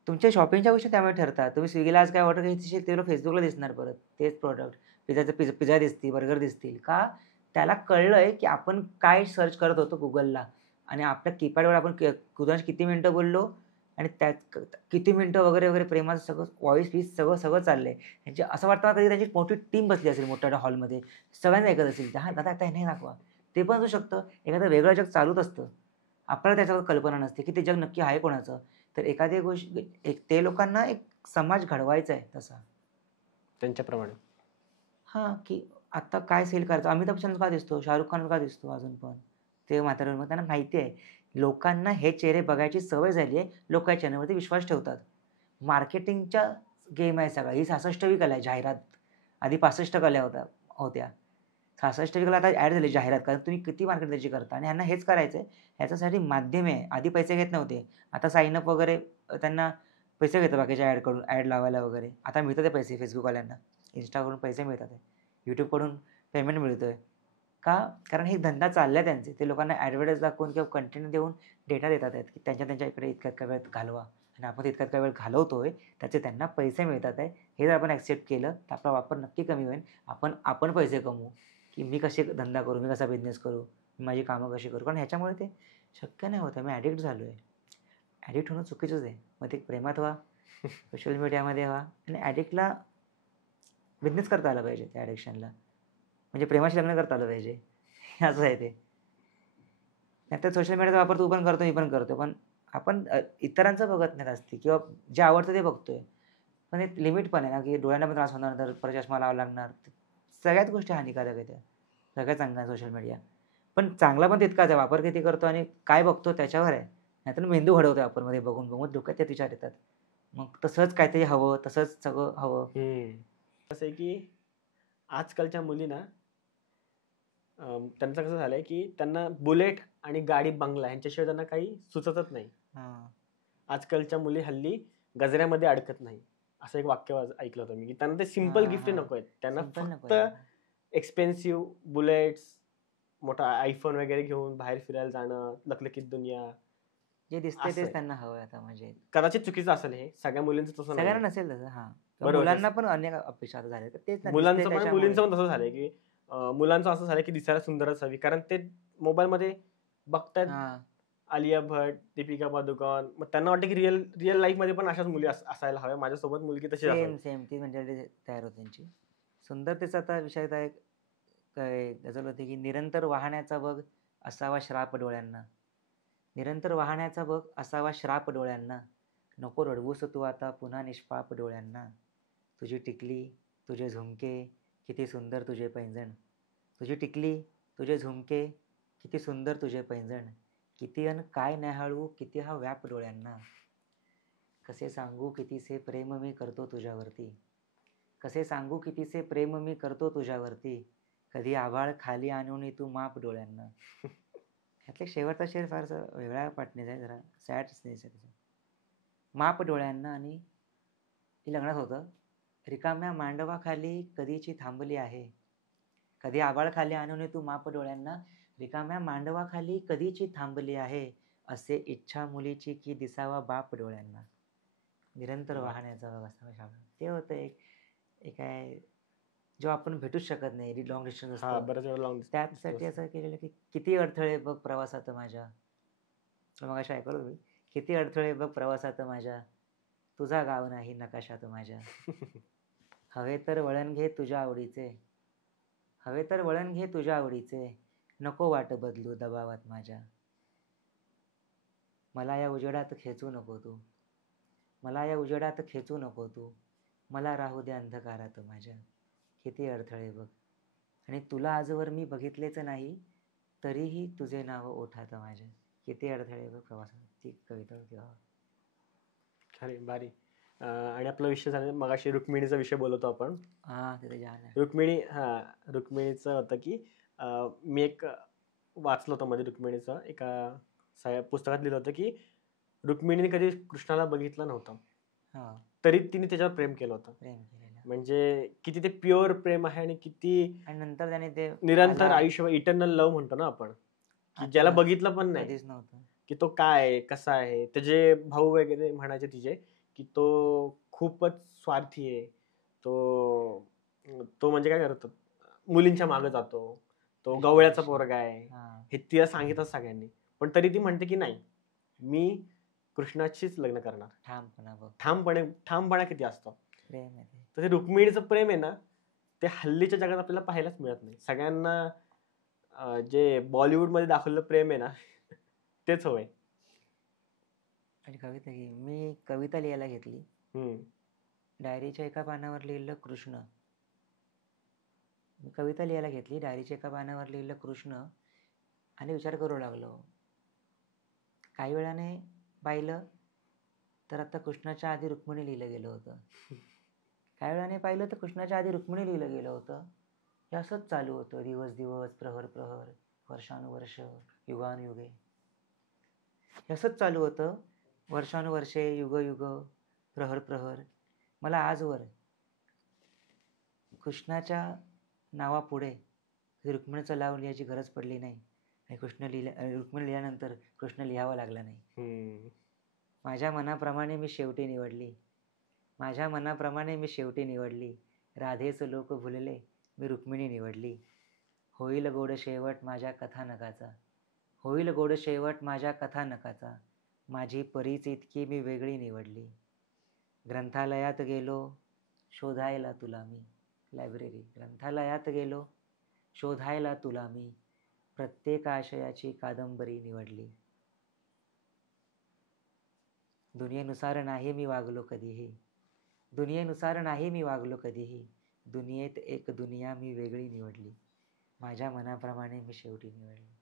तुमच्या शॉपिंगच्या गोष्टी त्यामुळे ठरतात. तुम्ही स्विगीला आज काय ऑर्डर घ्यायची तेवढं फेसबुकला दिसणार परत तेच प्रॉडक्ट. पिझ्झा दिसतील, बर्गर दिसतील. का? त्याला कळलंय की आपण काय सर्च करत होतो गुगलला, आणि आपल्या कीपॅडवर आपण कुणाशी किती मिनिटं बोललो आणि त्यात किती मिनिटं वगैरे वगैरे प्रेमाचं सगळं व्हॉइस बीस सगळं सगळं चाललंय. त्यांची असं वाटतं कधी त्यांची मोठी टीम बसली असेल मोठ्या हॉलमध्ये, सगळ्यांना ऐकत असेल, हा दादा आता हे दाखवा. ते पण असू शकतं, एखादं वेगळं जग चालूच असतं. आपल्याला त्याच्यावर कल्पना नसते की ते जग नक्की आहे कोणाचं. तर एखादी गोष्ट ते लोकांना एक समाज घडवायचा आहे तसा त्यांच्याप्रमाणे. हां, की आता काय सेल करायचं. अमिताभ बच्चन का दिसतो, शाहरुख खान का दिसतो अजून पण. ते म्हातारे मग त्यांना माहिती आहे. लोकांना हे चेहरे बघायची सवय झाली आहे. लोक या चॅनलवरती विश्वास ठेवतात. मार्केटिंगच्या गेम आहे सगळा. ही 66वी कला आहे जाहिरात. आधी 65 कला होत्या. 66वी कला आता ॲड झाली जाहिरात. कारण तुम्ही किती मार्केट त्याची करता आणि ह्यांना हेच करायचं आहे. ह्याच्यासाठी माध्यम आहे. आधी पैसे घेत नव्हते. आता साइन अप वगैरे त्यांना पैसे घेतात बाकीच्या ॲडकडून ॲड लावायला वगैरे. आता मिळतात ते पैसे Facebookवाल्यांना. Instaकडून पैसे मिळतात आहे. YouTubeकडून पेमेंट मिळतोय. का? कारण हे धंदा चालला त्यांचे. ते लोकांना ॲडव्हर्टाइज दाखवून किंवा कंटेंट देऊन डेटा देतात आहेत, की त्यांच्या इकडे इतका वेळ घालवा आणि आपण इतका वेळ घालवतोय, त्याचे त्यांना पैसे मिळतात आहे. हे जर आपण ॲक्सेप्ट केलं, तर आपला वापर नक्की कमी होईल. आपण पैसे कमवू, की मी कसे धंदा करू, मी कसा बिझनेस करू, मी माझी कामं कशी करू. कारण ह्याच्यामुळे ते शक्य नाही होत आहे. मी ॲडिक्ट झालो आहे. ॲडिक्ट होणं चुकीचंच आहे. मग ते प्रेमात व्हा, सोशल मीडियामध्ये व्हा आणि ॲडिक्टला बिझनेस करता आला पाहिजे त्या ॲडिक्शनला. म्हणजे प्रेमाशी लग्न करता आलं पाहिजे. असं आहे ते. नाहीतर सोशल मीडियाचा वापर तू पण करतो, मी पण करतो. पण आपण इतरांचं बघत नाही जास्ती किंवा जे आवडतं ते बघतोय. पण एक लिमिट पण आहे ना, की डोळ्यांना पण त्रास होणार, नंतर परत चष्मा लावावा लागणार. सगळ्याच गोष्टी हानिकारक आहेत त्या. सगळ्यात चांगला आहे सोशल मीडिया. पण चांगला पण तितकाच आहे. वापर किती करतो आणि काय बघतो त्याच्यावर आहे. नाहीतर मेंदू घडवतोय आपण मध्ये बघून डोक्यात ते विचार येतात. मग तसंच काहीतरी हवं, तसंच सगळं हवं. कसं आहे की आजकालच्या मुलींना त्यांचं कसं झालंय की त्यांना बुलेट आणि गाडी बंगला यांच्याशिवाय त्यांना काही सुचतच नाही. आजकालच्या मुली हल्ली गजऱ्यामध्ये अडकत नाही. असं एक वाक्य ऐकलं होतं मी, की त्यांना ते सिम्पल गिफ्ट नको आहेत. त्यांना फक्त एक्सपेन्सिव्ह बुलेट्स, मोठा आयफोन वगैरे घेऊन बाहेर फिरायला जाणं, लखलखीत दुनिया जे दिसते तेच त्यांना हवं आता. म्हणजे कदाचित चुकीचं असेल हे, सगळ्या मुलींचं तसं नाही. सगळ्यांना नसेल तसं. हां, मुलांना पण अनेक अपेक्षा झाल्या. तर तेच मुलांचं पण मुलींचं पण तसं झालंय, की मुलांचं असं झालंय की दिसायला सुंदरच हवी. कारण ते मोबाईलमध्ये बघतात आलिया भट, दीपिका पादुकोण, मग त्यांना वाटतं की रिअल लाईफ मध्ये पण अशाच मुली असायला हव्या. माझ्यासोबत मुलगी तशी सेम ती मेंटॅलिटी तयार होते त्यांची. सुंदरतेचा आता विषय काय गझल होती, की निरंतर वाहण्याचा बघ असावा श्राप डोळ्यांना. निरंतर वाहण्याचा बघ असावा श्राप डोळ्यांना. नको रडवूस तू आता पुन्हा निष्पाप डोळ्यांना. तुझी टिकली, तुझे झुमके, किती सुंदर तुझे पैंजण. तुझी टिकली, तुझे झुमके, किती सुंदर तुझे पैंजण. किती अन काय न्याहाळू, किती हा व्याप डोळ्यांना. कसे सांगू कितीसे प्रेम मी करतो तुझ्यावरती. कसे सांगू कितीसे प्रेम मी करतो तुझ्यावरती. कधी आभाळ खाली आणून तू माप डोळ्यांना. ह्यातले शेवटचा शेर फारसा वेगळ्या पाटणीचा आहे, जरा सॅड स्नेस आहे त्याचा. माप डोळ्यांना आणि हे लग्नात होतं. रिकाम्या मांडवाखाली कधीची थांबली आहे. कधी आभाळ खाली आणून तू माप डोळ्यांना. रिकाम्या मांडवाखाली कधीची थांबली आहे. असे इच्छा मुलीची की दिसावा बाप डोळ्यांना. निरंतर वाहण्याचा असावा. ते होतं एक काय जो आपण भेटूच शकत नाही. लॉंग डिस्टन्स असतो. त्यासाठी असं केलेलं की किती अडथळे बघ प्रवासात माझ्या. मग अशा ऐकलं तुम्ही. किती अडथळे बघ प्रवासात माझ्या. तुझा गाव नाही नकाशात माझ्या. हवे तर वळण घे तुझ्या आवडीचे. हवे तर वळण घे तुझ्या आवडीचे. नको वाट बदलू दबावात माझ्या. मला या उजेडात खेचू नको तू. मला या उजेडात खेचू नको तू. मला राहू दे अंधकारात माझ्या. किती अडथळे बघ. आणि तुला आजवर मी बघितलेच नाही, तरीही तुझे नाव ओठात माझ्या. किती अडथळे बघ प्रवासात. ती कविता होती. खरे भारी. आणि आपला विषय झाला मगाशी रुक्मिणीचा विषय बोलतो आपण. रुक्मिणीचं होतं की मी एक वाचलं होतं मध्ये रुक्मिणीचं एका पुस्तकात लिहिलं होतं की रुक्मिणीने कधी कृष्णाला बघितलं नव्हतं, तरी तिने त्याच्यावर प्रेम केलं होतं. म्हणजे किती ते प्युअर प्रेम आहे आणि किती नंतर त्याने ते निरंतर आयुष्य, इटर्नल लव्ह म्हणतो ना आपण, की ज्याला बघितलं पण नाही की तो काय कसा आहे. त्याचे भाऊ वगैरे म्हणायचे तिचे की तो खूपच स्वार्थी आहे. तो म्हणजे काय करतो, मुलींच्या मागे जातो, तो गवळ्याचा पोरगा आहे, हे तिला सांगितलं सगळ्यांनी. पण तरी ती म्हणते की नाही, मी कृष्णाशीच लग्न करणार. ठामपणा बघ, ठामपणा किती असतो. प्रेम आहे ते. तर ते रुक्मिणीचं प्रेम आहे ना, ते हल्लीच्या जगात आपल्याला पाहायलाच मिळत नाही. सगळ्यांना जे बॉलिवूडमध्ये दाखवलेलं प्रेम आहे ना तेच हवंय. आणि कविता घे, मी कविता लिहायला घेतली. डायरीच्या एका पानावर लिहिलं कृष्ण. मी कविता लिहायला घेतली, डायरीच्या एका पानावर लिहिलं कृष्ण आणि विचार करू लागलो. काही वेळाने पाहिलं तर आता कृष्णाच्या आधी रुक्मिणी लिहिलं गेलं होतं. काही वेळाने पाहिलं तर कृष्णाच्या आधी रुक्मिणी लिहिलं गेलं होतं. हे असंच चालू होतं, दिवस दिवस, प्रहर प्रहर, वर्षानुवर्ष, युगानुयुगे. हे असंच चालू होतं, वर्षानुवर्षे, युग युग, प्रहर प्रहर. मला आजवर कृष्णाच्या नावापुढे रुक्मिणीचं नाव लिहायची गरज पडली नाही आणि रुक्मिणी लिहिल्यानंतर कृष्ण लिहावा लागला नाही. माझ्या मनाप्रमाणे मी शेवटी निवडली, माझ्या मनाप्रमाणे मी शेवटी निवडली. राधेचं लोक भुलले, मी रुक्मिणी निवडली. होईल गोड शेवट माझ्या कथानकाचा, होईल गोड शेवट माझ्या कथानकाचा. माझी परीच इतकी मी वेगळी निवडली. ग्रंथालयात गेलो शोधायला तुला मी, लायब्ररी, ग्रंथालयात गेलो शोधायला तुला मी. प्रत्येक आशयाची कादंबरी निवडली. दुनियेनुसार नाही मी वागलो कधीही, दुनियेनुसार नाही मी वागलो कधीही. दुनियेत एक दुनिया मी वेगळी निवडली. माझ्या मनाप्रमाणे मी शेवटी निवडली.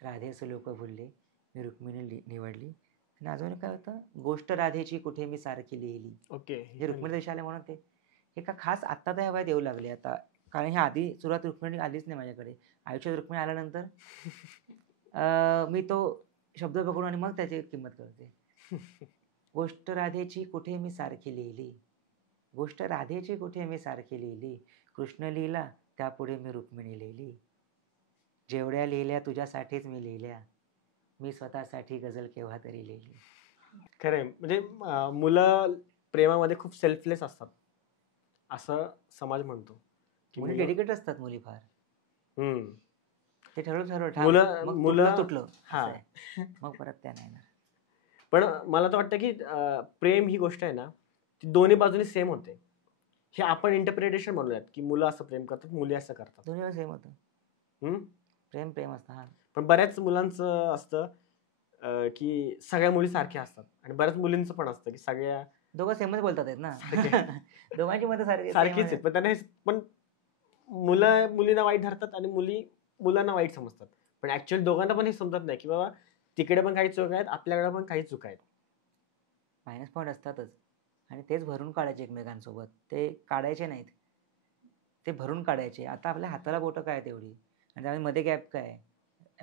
राधेचं लोक भुलले, मी रुक्मिणी निवडली. आणि अजून काय होतं, गोष्ट राधेची कुठे मी सारखी लिहिली. ओके, हे रुक्मिणी दिवशी आले म्हणून ते एका खास आत्ता तर ह्या वयात येऊ लागले आता, कारण ह्या आधी सुरुवात रुक्मिणी आलीच नाही माझ्याकडे. आयुष्यात रुक्मिणी आल्यानंतर मी तो शब्द पकडून आणि मग त्याची किंमत करते. गोष्ट राधेची कुठे मी सारखी लिहिली, गोष्ट राधेची कुठे मी सारखी लिहिली. कृष्ण लिहिला त्यापुढे मी रुक्मिणी लिहिली. जेवढ्या लिहिल्या तुझ्यासाठीच मी लिहिल्या, मी स्वतःसाठी गझल केव्हा तरी लिहिली. खरंय. म्हणजे मुलं प्रेमामध्ये खूप सेल्फलेस असतात असं समाज म्हणतो. मुली डेडिकेट असतात, मुली फार. ते ठरवलं मुलं तुटलं मग परत त्या नाही. पण मला तर वाटतं की प्रेम ही गोष्ट आहे ना, ती दोन्ही बाजूनी सेम होते. हे आपण इंटरप्रिटेशन म्हणूयात की मुलं असं प्रेम करतात, मुली असं करतात. दोन्ही सेम होतं. प्रेम असतं. हा, पण बऱ्याच मुलांचं असतं की सगळ्या मुली सारख्या असतात आणि बऱ्याच मुलींचं पण असतं की सगळ्या दोघं सेमच बोलतात आहेत ना. दोघांची मतं सारखीच आहेत. पण त्यांना पण मुलं मुलींना वाईट धरतात आणि मुली मुलांना वाईट समजतात. पण ऍक्च्युअली दोघांना पण हे समजत नाही की बाबा तिकडे पण काही चुका आहेत, आपल्याकडे पण काही चुका आहेत. मायनस पॉईंट असतातच आणि तेच भरून काढायचे एकमेकांसोबत. ते काढायचे नाहीत, ते भरून काढायचे. आता आपल्या हाताला बोटं काय तेवढी आणि त्यामध्ये मध्ये गॅप काय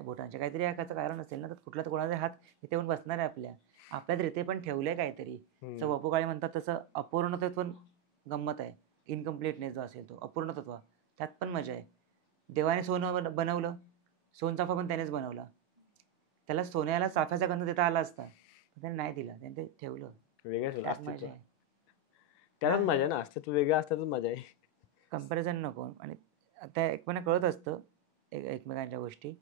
बोटांचे, काहीतरी एकाचं कारण असेल ना. तर कुठला तर कोणाचा हात इथे येऊन बसणार आहे आपल्यात रीते पण ठेवलंय काहीतरी. जसं बापू काळे म्हणतात तसं अपूर्णत्व पण गंमत आहे. इनकम्प्लिटनेस जो असेल तो अपूर्णत्व, त्यात पण मजा आहे. देवाने सोनं बनवलं, सोनचाफा पण त्यानेच बनवला. त्याला सोन्याला चाफ्याचा गंध देता आला असता, त्याने नाही दिला, त्याने ते ठेवलं. त्यात मजा आहे. त्यातच मजा ना, अस्तित्व वेगळं असतातच मजा आहे. कम्पॅरिझन नको. आणि त्या एकमेकांना कळत असतं एकमेकांच्या गोष्टी.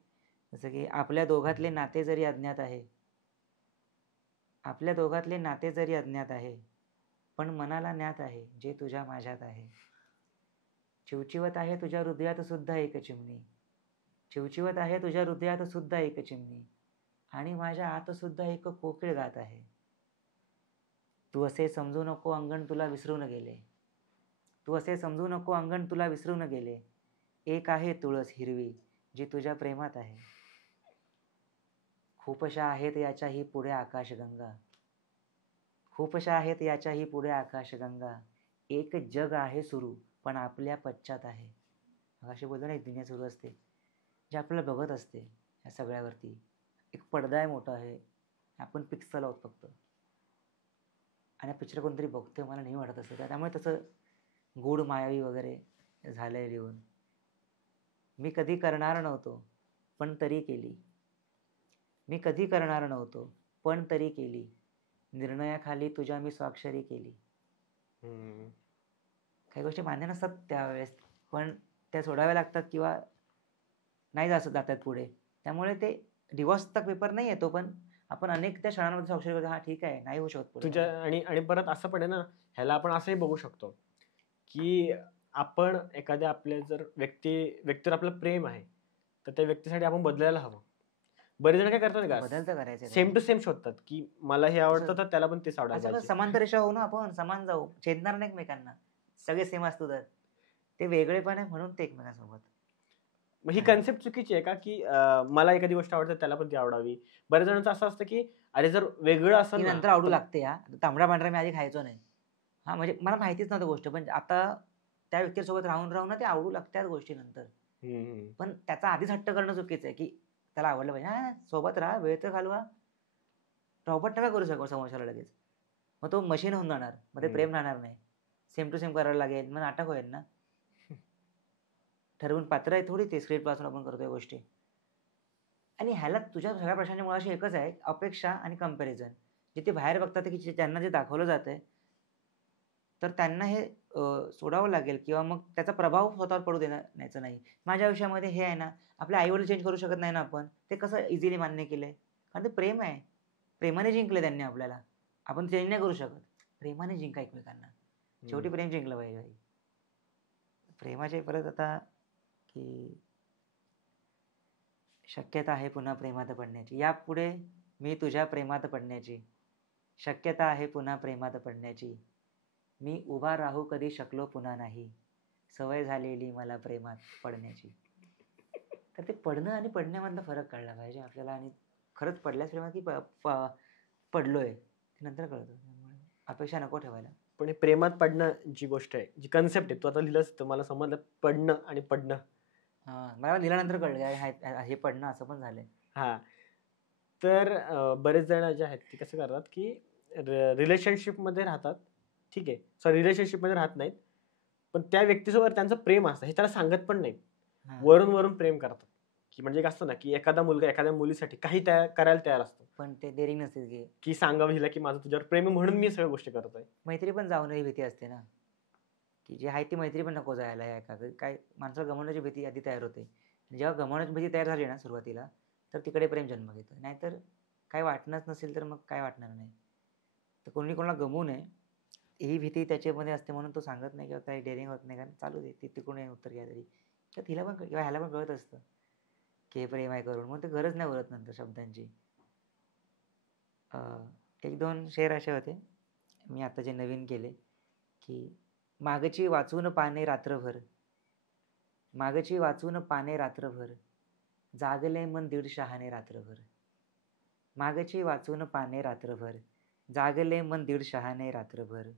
जसं की आपल्या दोघातले नाते जरी अज्ञात आहे, आपल्या दोघातले नाते जरी अज्ञात आहे, पण मनाला ज्ञात आहे जे तुझ्या माझ्यात आहे. चिवचिवत आहे तुझ्या हृदयात सुद्धा एक चिमणी, चिवचिवत आहे तुझ्या हृदयात सुद्धा एक चिमणी, आणि माझ्या आत सुद्धा एक कोकिळ गात आहे. तू असे समजू नको अंगण तुला विसरून गेले, तू असे समजू नको अंगण तुला विसरून गेले. एक आहे तुळस हिरवी जी तुझ्या प्रेमात आहे. खूपशा आहेत याच्याही पुढे आकाशगंगा, खूपशा आहेत याच्याही पुढे आकाशगंगा. एक जग आहे सुरू पण आपल्या पश्चात आहे. मग अशी बोलतो ना, एक दुनिया सुरू असते जे आपल्याला बघत असते. या सगळ्यावरती एक पडदा आहे, मोठा आहे, आपण पिक्सल आहोत फक्त. आणि पिक्चर कोणतरी बघतोय मला नाही वाटत असं. त्यामुळे तसं गूढ मायावी वगैरे झालंय लिहून. मी कधी करणार नव्हतो पण तरी केली, मी कधी करणार नव्हतो पण तरी केली. निर्णयाखाली तुझ्या मी स्वाक्षरी केली. काही गोष्टी मान्य नसतात त्यावेळेस, पण त्या सोडाव्या लागतात किंवा नाही जातात पुढे. त्यामुळे ते डिवॉर्सचा पेपर नाही येतो, पण आपण अनेक त्या क्षणांमध्ये स्वाक्षरी करतो, हा ठीक आहे, नाही होऊ शकत पुढे. तुझ्या आणि परत असं पण आहे ना, ह्याला आपण असंही बघू शकतो की आपण एखाद्या आपल्या जर व्यक्तीवर आपलं प्रेम आहे तर त्या व्यक्तीसाठी आपण बदलायला हवं. बरेच जण काय करतात बदल का, तर करायचे सेम टू सेम शोधतात की मला हे आवडतं तर त्याला पण तेच आवडायला असं पाहिजे. समांतर रेषा होऊ ना, आपण समान जाऊ, छेदणार नाही एकमेकांना, सगळे सेम असतो तर ते वेगळेपण आहे म्हणून ते एकमेकांसोबत. मग ही कन्सेप्ट चुकीची आहे का की मला एखादी गोष्ट आवडते त्याला पण ती आवडावी. बऱ्याच जणांचं असं असतं की अरे जर वेगळं ती असेल ना नंतर आवडू तर- लागते. हा तांबडा पांढरा मी आधी खायचो नाही. हा म्हणजे मला माहितीच नव्हतं गोष्ट, पण आता त्या व्यक्तीसोबत राहून राहून ना ते आवडू लागतात गोष्टी नंतर. पण त्याचा आधीच हट्ट करणं चुकीचं आहे की त्याला आवडलं पाहिजे. हा सोबत राहा, वेळ तर घालवा. रॉबर्ट नका करू शकू समोरच्याला लगेच. मग तो मशीन होऊन जाणार, मग ते प्रेम राहणार नाही. सेम टू सेम करायला लागेल, मग नाटक होईल ना. ठरवून पात्र आहे थोडी ते स्क्रिप्ट वाचून आपण करतोय गोष्टी. आणि ह्याला तुझ्या सगळ्या प्रश्नांची मुळाशी एकच आहे, अपेक्षा आणि कंपॅरिझन. जिथे बाहेर बघतात की त्यांना जे दाखवलं जातंय तर त्यांना हे सोडावं लागेल किंवा मग त्याचा प्रभाव स्वतःवर पडू द्यायचा नाही. माझ्या आयुष्यामध्ये हे आहे ना, आपले आई-वडील चेंज करू शकत नाही ना आपण. ते कसं इझिली मान्य केलंय? कारण ते प्रेम आहे. प्रेमाने जिंकले त्यांनी आपल्याला. आपण चेंज नाही करू शकत. प्रेमाने जिंका एकमेकांना. शेवटी प्रेम जिंकलं पाहिजे भाई. प्रेमाचे परत आता की शक्यता आहे पुन्हा प्रेमात पडण्याची. यापुढे मी तुझ्या प्रेमात पडण्याची. शक्यता आहे पुन्हा प्रेमात पडण्याची. मी उभा राहू कधी शकलो पुन्हा नाही. सवय झालेली मला प्रेमात पडण्याची. तर ते पडणं आणि पडण्यामधला फरक कळला पाहिजे आपल्याला. आणि खरंच पडल्याच प्रेमात की पडलोय ते नंतर कळतं. त्यामुळे अपेक्षा नको ठेवायला. पण हे प्रेमात पडणं जी गोष्ट आहे, जी कन्सेप्ट आहे, तू आता लिहिलंस तर मला समजलं पडणं आणि पडणं. मला लिहिल्यानंतर कळलं यार हे पडणं असं पण झालंय. हा तर बरेच जण जे आहेत ते कसं करतात की रिलेशनशिपमध्ये राहतात, ठीक आहे, सॉरी रिलेशनशिपमध्ये राहत नाहीत, पण त्या व्यक्तीसोबत त्यांचं प्रेम असतं हे त्याला सांगत पण नाहीत. वरून वरून प्रेम करतात की म्हणजे काय असतं ना की एखादा मुलगा एखाद्या मुलीसाठी काही करायला तयार असतो, पण ते डेअरिंग नसते की सांगावं हिला की माझं तुझ्यावर प्रेम आहे म्हणून मी सगळ्या गोष्टी करतोय. मैत्री पण जाऊ नये भीती असते ना, की जी आहे ती मैत्री पण नको जायला. काय माणसाला गमावण्याची भीती आधी तयार होते. जेव्हा गमावण्याची भीती तयार झाली ना सुरुवातीला, तर तिकडे प्रेम जन्म घेतं. नाहीतर काय वाटणंच नसेल तर मग काय वाटणार नाही. तर कोणी कोणाला गमवू नये ही भीती त्याच्यामध्ये असते म्हणून तो सांगत नाही किंवा काही डेअरिंग होत नाही. कारण चालू दे ती तिकडून उत्तर घ्या तरी, तर तिला पण किंवा ह्याला पण कळत असतं की हे प्रेम आहे करून. मग ते गरज नाही उरत नंतर शब्दांची. एक दोन शेर असे होते मी आता जे नवीन केले की मागची वाचून पाने रात्रभर, मागची वाचून पाने रात्रभर, जागले मन दीड शहाणे रात्रभर. मागची वाचून पाने रात्रभर, जागले मन दीड शहाणे रात्रभर.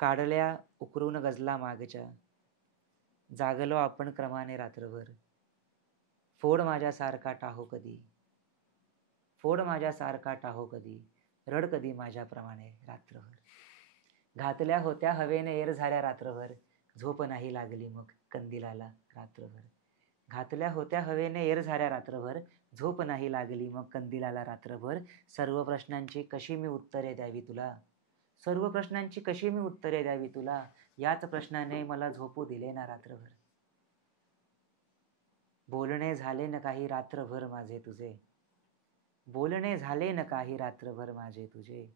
काढल्या उकरून गजला मागच्या, जागलो आपण क्रमाने रात्रभर. फोड माझ्यासारखा टाहो कधी, फोड माझ्यासारखा टाहो कधी, रड कधी माझ्याप्रमाणे रात्रभर. घातल्या होत्या हवेने एर झाल्या रात्रभर, झोप नाही लागली मग कंदिलाला रात्रभर. घातल्या होत्या हवेने एर झाल्या रात्रभर, झोप नाही लागली मग कंदिलाला रात्रभर. सर्व प्रश्नांची कशी मी उत्तरे द्यावी तुला, सर्व प्रश्नांची कशी मी उत्तरे द्यावी तुला, याच प्रश्नाने मला झोपू दिले ना रात्रभर. बोलणे झाले न काही रात्रभर माझे तुझे, बोलणे झाले न काही रात्रभर माझे तुझे,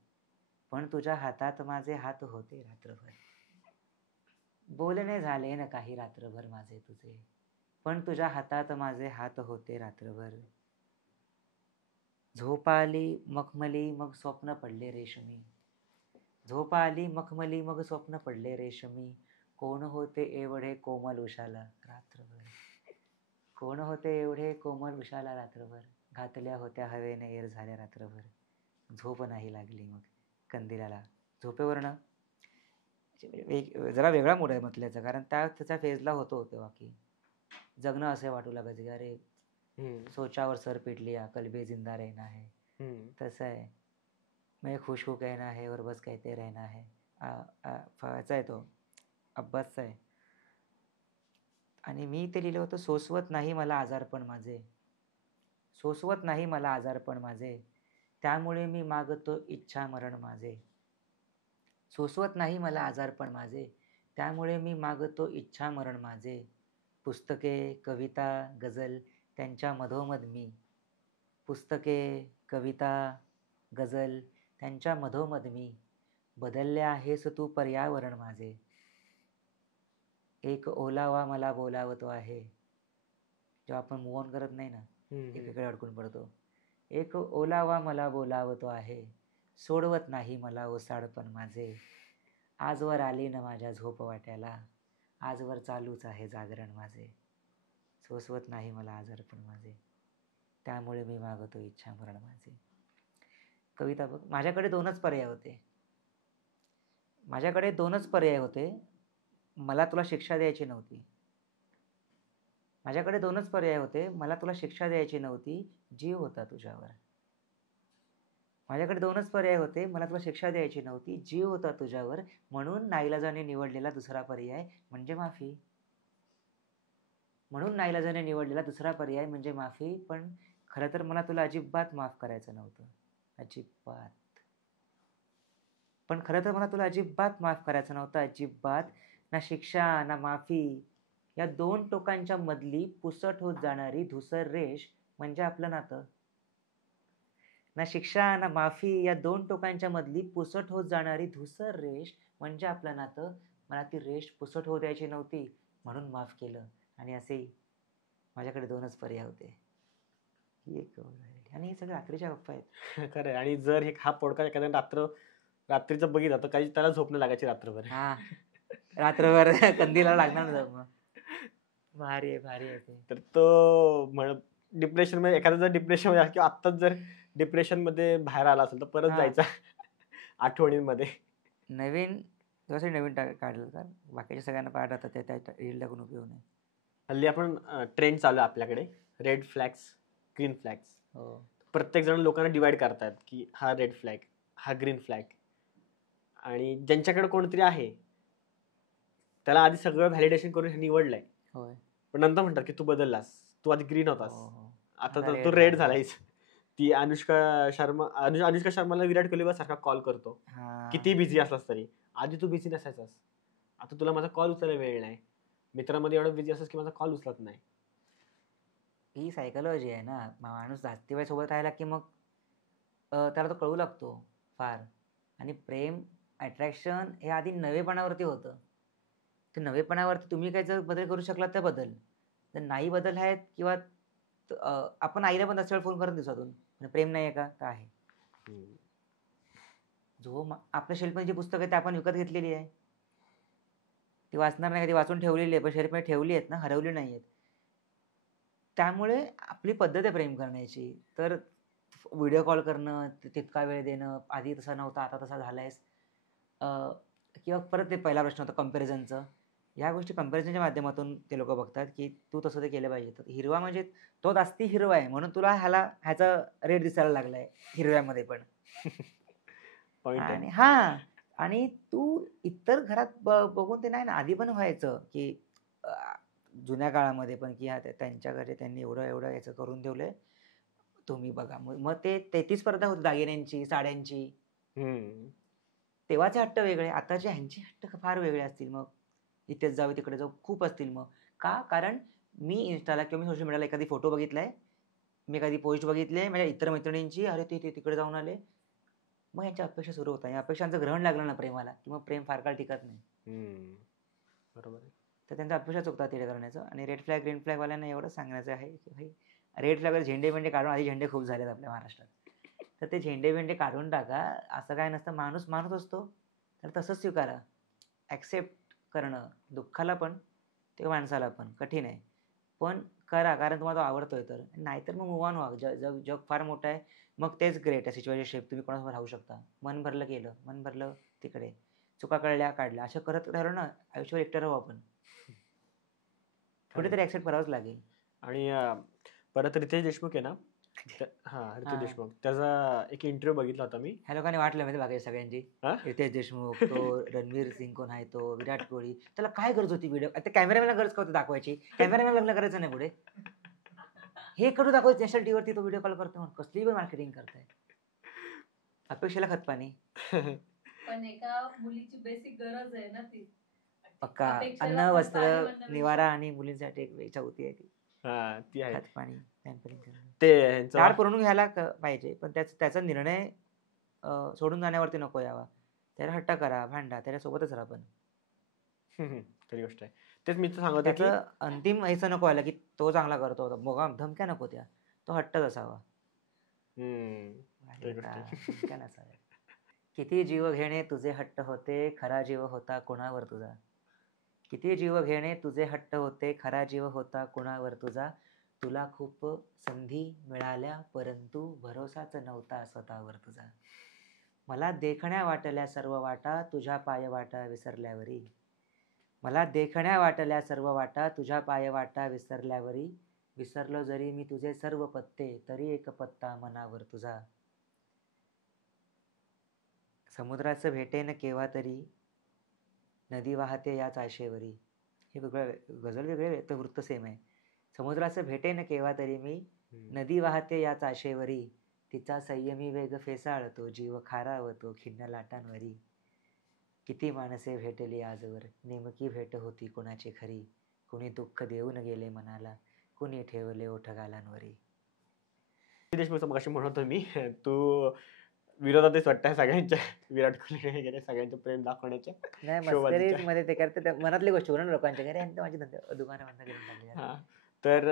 पण तुझ्या हातात माझे हात होते रात्रभर. बोलणे झाले न काही रात्रभर माझे तुझे, पण तुझ्या हातात माझे हात होते रात्रभर. झोप आली मखमली मग स्वप्न पडले रेशमी, झोप आली मखमली मग स्वप्न पडले रेशमी. कोण होते एवढे कोमल उषाला रात्रभर, कोण होते एवढे कोमल उषाला रात्रभर. घातल्या होत्या हवेने एर झाल्या रात्रभर, झोप नाही लागली मग कंदिलाला. झोपेवरनं जरा वेगळा मूड आहे म्हटल्याचा, कारण त्याच्या फेजला होतो तेव्हा की जगणं असे वाटू लागायचं की अरे सोचावर सर पीट लिया कल भी जिंदा रहना है. तसं आहे मैं खुश हो कहना है और बस कहते रहना है. फाचा आहे तो अब्बासचा आहे. आणि मी ते लिहिलं होतं, सोसवत नाही मला आजारपण माझे, सोसवत नाही मला आजारपण माझे, त्यामुळे मी मागतो इच्छा मरण माझे. सोसवत नाही मला आजारपण माझे, त्यामुळे मी मागतो इच्छा मरण माझे. पुस्तके कविता गझल त्यांच्या मधोमध मी, पुस्तके, कविता, गझल त्यांच्या मधोमध मी बदलले आहेस तू पर्यावरण माझे. एक ओलावा मला बोलावतो आहे. जेव्हा आपण मूव्ह ऑन करत नाही ना, एकीकडे अडकून पडतो. एक ओलावा मला बोलावतो आहे, सोडवत नाही मला ओसाडपण माझे. आजवर आली न माझ्या झोप वाट्याला, आजवर चालूच आहे जागरण माझे. सोसवत नाही मला आजारपण माझे, त्यामुळे मी मागतो इच्छा मरण माझे. कविता बघ. माझ्याकडे दोनच पर्याय होते. मला तुला शिक्षा द्यायची नव्हती. जीव होता तुझ्यावर. म्हणून नाईलाजाने निवडलेला दुसरा पर्याय म्हणजे माफी. पण खरं तर मला तुला अजिबात माफ करायचं नव्हतं. अजिबात. ना शिक्षा ना माफी या दोन टोकांच्या मधली पुसट होत जाणारी धूसर रेष म्हणजे आपलं नातं. मला ती रेष पुसट होऊ द्यायची नव्हती, म्हणून माफ केलं. आणि असे माझ्याकडे दोनच पर्याय होते. ही एक आणि हे सगळे रात्रीच्या गप्पा आहेत. खरं. आणि जर हा पॉडकास्ट एखाद्या रात्रीचं बघितलं तर काही त्याला झोप नाही लागायची रात्रभर. रात्रभर कंदीला लागणार ना. भारी आहे ते. तर तो डिप्रेशन मध्ये एखादा जर डिप्रेशन मध्ये किंवा आत्ताच जर डिप्रेशन मध्ये बाहेर आला असेल तर परत जायचा आठवणींमध्ये. नवीन काढलं तर बाकीच्या सगळ्यांना पाठ राहतात त्या रील टाकून उपयोग नाही. हल्ली आपण ट्रेंड चालू आहे आपल्याकडे, रेड फ्लॅग्स, ग्रीन फ्लॅग्स. प्रत्येक जण लोकांना डिवाइड करतात की हा रेड फ्लॅग, हा ग्रीन फ्लॅग. आणि ज्यांच्याकडे कोणतरी आहे त्याला आधी सगळं व्हॅलिडेशन करून हे निवडलंय. पण नंतर म्हणतात की तू बदललास, तू आधी ग्रीन होतास, आता तर तू रेड झालायस. ती अनुष्का शर्माला विराट कोहली सारखा कॉल करतो, किती बिझी असलास तरी. आधी तू बिझी नसायचास, आता तुला माझा कॉल उचलायला वेळ नाही. मित्रामध्ये एवढं बिझी असतोस की माझा कॉल उचलत नाही. ही सायकोलॉजी आहे ना. माणूस जास्ती वेळ सोबत राहिला की मग त्याला तो कळू लागतो फार. आणि प्रेम, अट्रॅक्शन हे आधी नवेपणावरती होतं. ते नवेपणावरती तुम्ही काही जर बदल करू शकलात तर बदल, जर नाही बदल आहेत किंवा आपण आईला पण 10 वेळ फोन करत दिवसातून, प्रेम नाही आहे का? तर आहे. आपल्या शेल्फमध्ये जी पुस्तकं आहेत ते आपण विकत घेतलेली आहे, ती वाचणार नाही का? ती वाचून ठेवलेली आहे, पण शेल्फमध्ये ठेवली आहेत ना, हरवली नाही आहेत. त्यामुळे आपली पद्धत आहे प्रेम करण्याची. तर व्हिडिओ कॉल करणं, तितका वेळ देणं, आधी तसा नव्हता आता तसा झालायस, किंवा परत ते पहिला प्रश्न होता कंपॅरिझनचं. ह्या गोष्टी कंपॅरिझनच्या माध्यमातून ते लोक बघतात की तू तसं ते केलं पाहिजे. तर हिरवा म्हणजे तो जास्ती हिरवा आहे म्हणून तुला ह्याचा रेट दिसायला लागलाय हिरव्यामध्ये पण. आणि आणि तू इतर घरात बघून ते नाही ना. आधी पण व्हायचं की जुन्या काळामध्ये पण की त्यांच्या घरी त्यांनी एवढं याचं करून ठेवलंय, तुम्ही बघा. मग ती स्पर्धा होती दागिन्यांची, साड्यांची. तेव्हाचे हट्ट वेगळे, आताचे ह्यांचे हट्ट फार वेगळे असतील. मग इथेच जाऊ तिकडे जाऊ खूप असतील. मग का? कारण मी इन्स्टाला किंवा मी सोशल मीडियाला एखादी फोटो बघितलाय, मी एखादी पोस्ट बघितली माझ्या इतर मैत्रिणींची, अरे ते तिकडे जाऊन आले, मग यांच्या अपेक्षा सुरू होतात. या अपेक्षांचं ग्रहण लागलं ना प्रेमाला की मग प्रेम फार काळ टिकत नाही. बरोबर. तर त्यांच्या अपेक्षा चुकतात तिथे करण्याचं. आणि रेड फ्लॅग ग्रीन फ्लॅगवाल्यांना एवढं सांगायचं आहे की भाई, रेड फ्लॅगवर झेंडे काढून, आधी झेंडे खूप झालेत आपल्या महाराष्ट्रात, तर ते झेंडे काढून टाका. असं काय नसतं. माणूस असतो तर तसंच स्वीकारा. ॲक्सेप्ट करणं दुःखाला पण ते माणसाला पण कठीण आहे, पण करा, कारण तुम्हाला तो आवडतोय तर. नाहीतर मग मूव्ह ऑन व्हा. जग फार मोठं आहे. मग तेच ग्रेट आहे. सिच्युएशनशिप तुम्ही कोणासोबत राहू शकता. मन भरलं केलं, मन भरलं तिकडे, चुका कळल्या काढल्या, असं करत राहिलो ना आयुष्यावर एकटं राहू आपण. कुठेतरी ॲक्सेप्ट करावंच लागेल. आणि परत रितेश देशमुख आहे ना, रितेश देशमुख, त्याचा एक इंटरव्ह्यू बघितला होता मी. ह्या लोकांनी वाटलं माहिती बाकी सगळ्यांची, रितेश देशमुख, तो रणवीर सिंग कोण आहे, तो विराट कोहली, त्याला काय गरज होती व्हिडिओ? आता कॅमेरामॅनला गरज का होती दाखवायची? कॅमेरामॅन लग्न करायचं नाही पुढे, हे कडू दाखवायचं नॅशनल टीव्हीवरती तो व्हिडिओ कॉल करतो म्हणून. कसली पण मार्केटिंग करताय, अपेक्षेला खतपाणी. पण एका मुलीची बेसिक गरज आहे ना ती. पक्का अन्न, वस्त्र, निवारा आणि मुलींसाठी एक चौथी आहे ती. हा ती आहे. खत पाणी पॅम्परिंग करणं. ते ह्यांचं लाड पुरवून घ्यायला पाहिजे, पण त्याचा निर्णय सोडून जाण्यावरती नको यावा. त्याला हट्ट करा, भांडा, त्याच्यासोबतच राहा, पण खरी गोष्ट आहे. तेच मी तर सांगत होतो की त्याचं अंतिम ह्याचं नको व्हायला की तो चांगला करतो होता, बघा धमक्या नको त्या, तो हट्टच असावा. खरी गोष्ट आहे. धमक्या नसाव्या. किती जीव घेणे तुझे हट्ट होते, खरा जीव होता कुणावर तुझा. किती जीव घेणे तुझे हट्ट होते, खरा जीव होता कुणावर तुझा. तुला खूप संधी मिळाल्या, परंतु भरोसाच नव्हता स्वतःवर तुझा. मला देखण्या वाटल्या सर्व वाटा, तुझ्या पाय वाटा विसरल्यावरी. मला देखण्या वाटल्या सर्व वाटा, तुझ्या पाय वाटा विसरल्यावरी. विसरलो जरी मी तुझे सर्व पत्ते, तरी एक पत्ता मनावर तुझा. समुद्राचं भेटेन केव्हा तरी, नदी वाहते याच आशेवरी. हे वेगळं गझल वेगळे, तर वृत्त सेम आहे. समुद्राचं भेटेन केव्हा तरी मी, नदी वाहते याच आशेवरी. तिचा संयमी वेग फेसाळतो, जीव खारावतो खिन्न लाटांवरी. किती माणसे भेटली आजवर, नेमकी भेट होती कुणाची खरी. कुणी दुःख देऊन गेले मनाला, कुणी ठेवले ओठ गालांवरी. देशमुख मगाशी म्हणत होतो मी, तू विरोधातच वाटतं सगळ्यांच्या, विराट कोहली वगैरे सगळ्यांचं प्रेम दाखवण्याच्या नाही, शोबाजीच्या. मस्करीमध्ये ते करते, त्या मनातली गोष्टी बोलून लोकांच्या घरी, आणि माझी दुकानं बंद करून टाकली. हा तर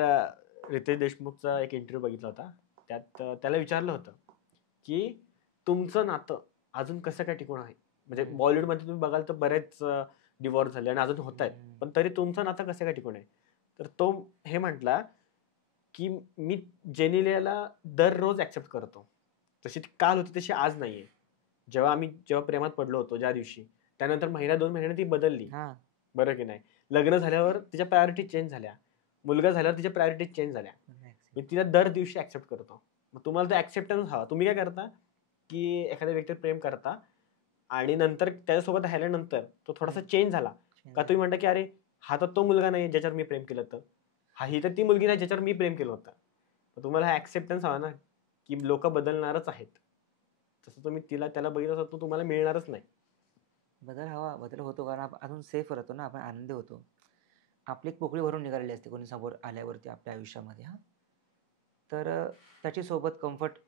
रितेश देशमुखचा एक इंटरव्ह्यू बघितला होता. त्यात त्याला विचारलं होतं की तुमचं नातं अजून कसं काय टिकून आहे. म्हणजे बॉलिवूडमध्ये तुम्ही बघाल तर बरेच डिवॉर्स झाले आणि अजून होत आहेत, पण तरी तुमचं नातं कसं काय टिकून आहे. तर तो हे म्हटला की मी जेनिलियाला दररोज ऍक्सेप्ट करतो, जशी ती काल होती तशी आज नाहीये. जेव्हा प्रेमात पडलो होतो ज्या दिवशी, त्यानंतर महिना 2 महिन्याने ती बदलली, बरं की नाही. लग्न झाल्यावर तिच्या प्रायोरिटी चेंज झाल्या, मुलगा झाल्यावर तिच्या प्रायोरिटी चेंज झाल्या. मी तिला दर दिवशी ऍक्सेप्ट करतो. मग तुम्हाला तो ऍक्सेप्टन्स हवा. तुम्ही काय करता की एखाद्या व्यक्तीवर प्रेम करता आणि नंतर त्याच्यासोबत राहिल्यानंतर तो थोडासा चेंज झाला का तुम्ही म्हणता की अरे हा तर तो मुलगा नाही ज्याच्यावर मी प्रेम केलं होतं, हा ही तर ती मुलगी नाही ज्याच्यावर मी प्रेम केलं होतं. तुम्हाला हा ऍक्सेप्टन्स हवा ना की लोक बदलणारच आहेत. तसं तुम्ही त्याला बघितलं असं तो तुम्हाला मिळणारच नाही. बदल हवा, बदल होतो, कारण आपण अजून सेफ राहतो ना, आपण आनंदी होतो. आपली एक पोकळी भरून निघालेली असते कोणी समोर आल्यावरती आपल्या आयुष्यामध्ये. तर त्याची सोबत कम्फर्ट,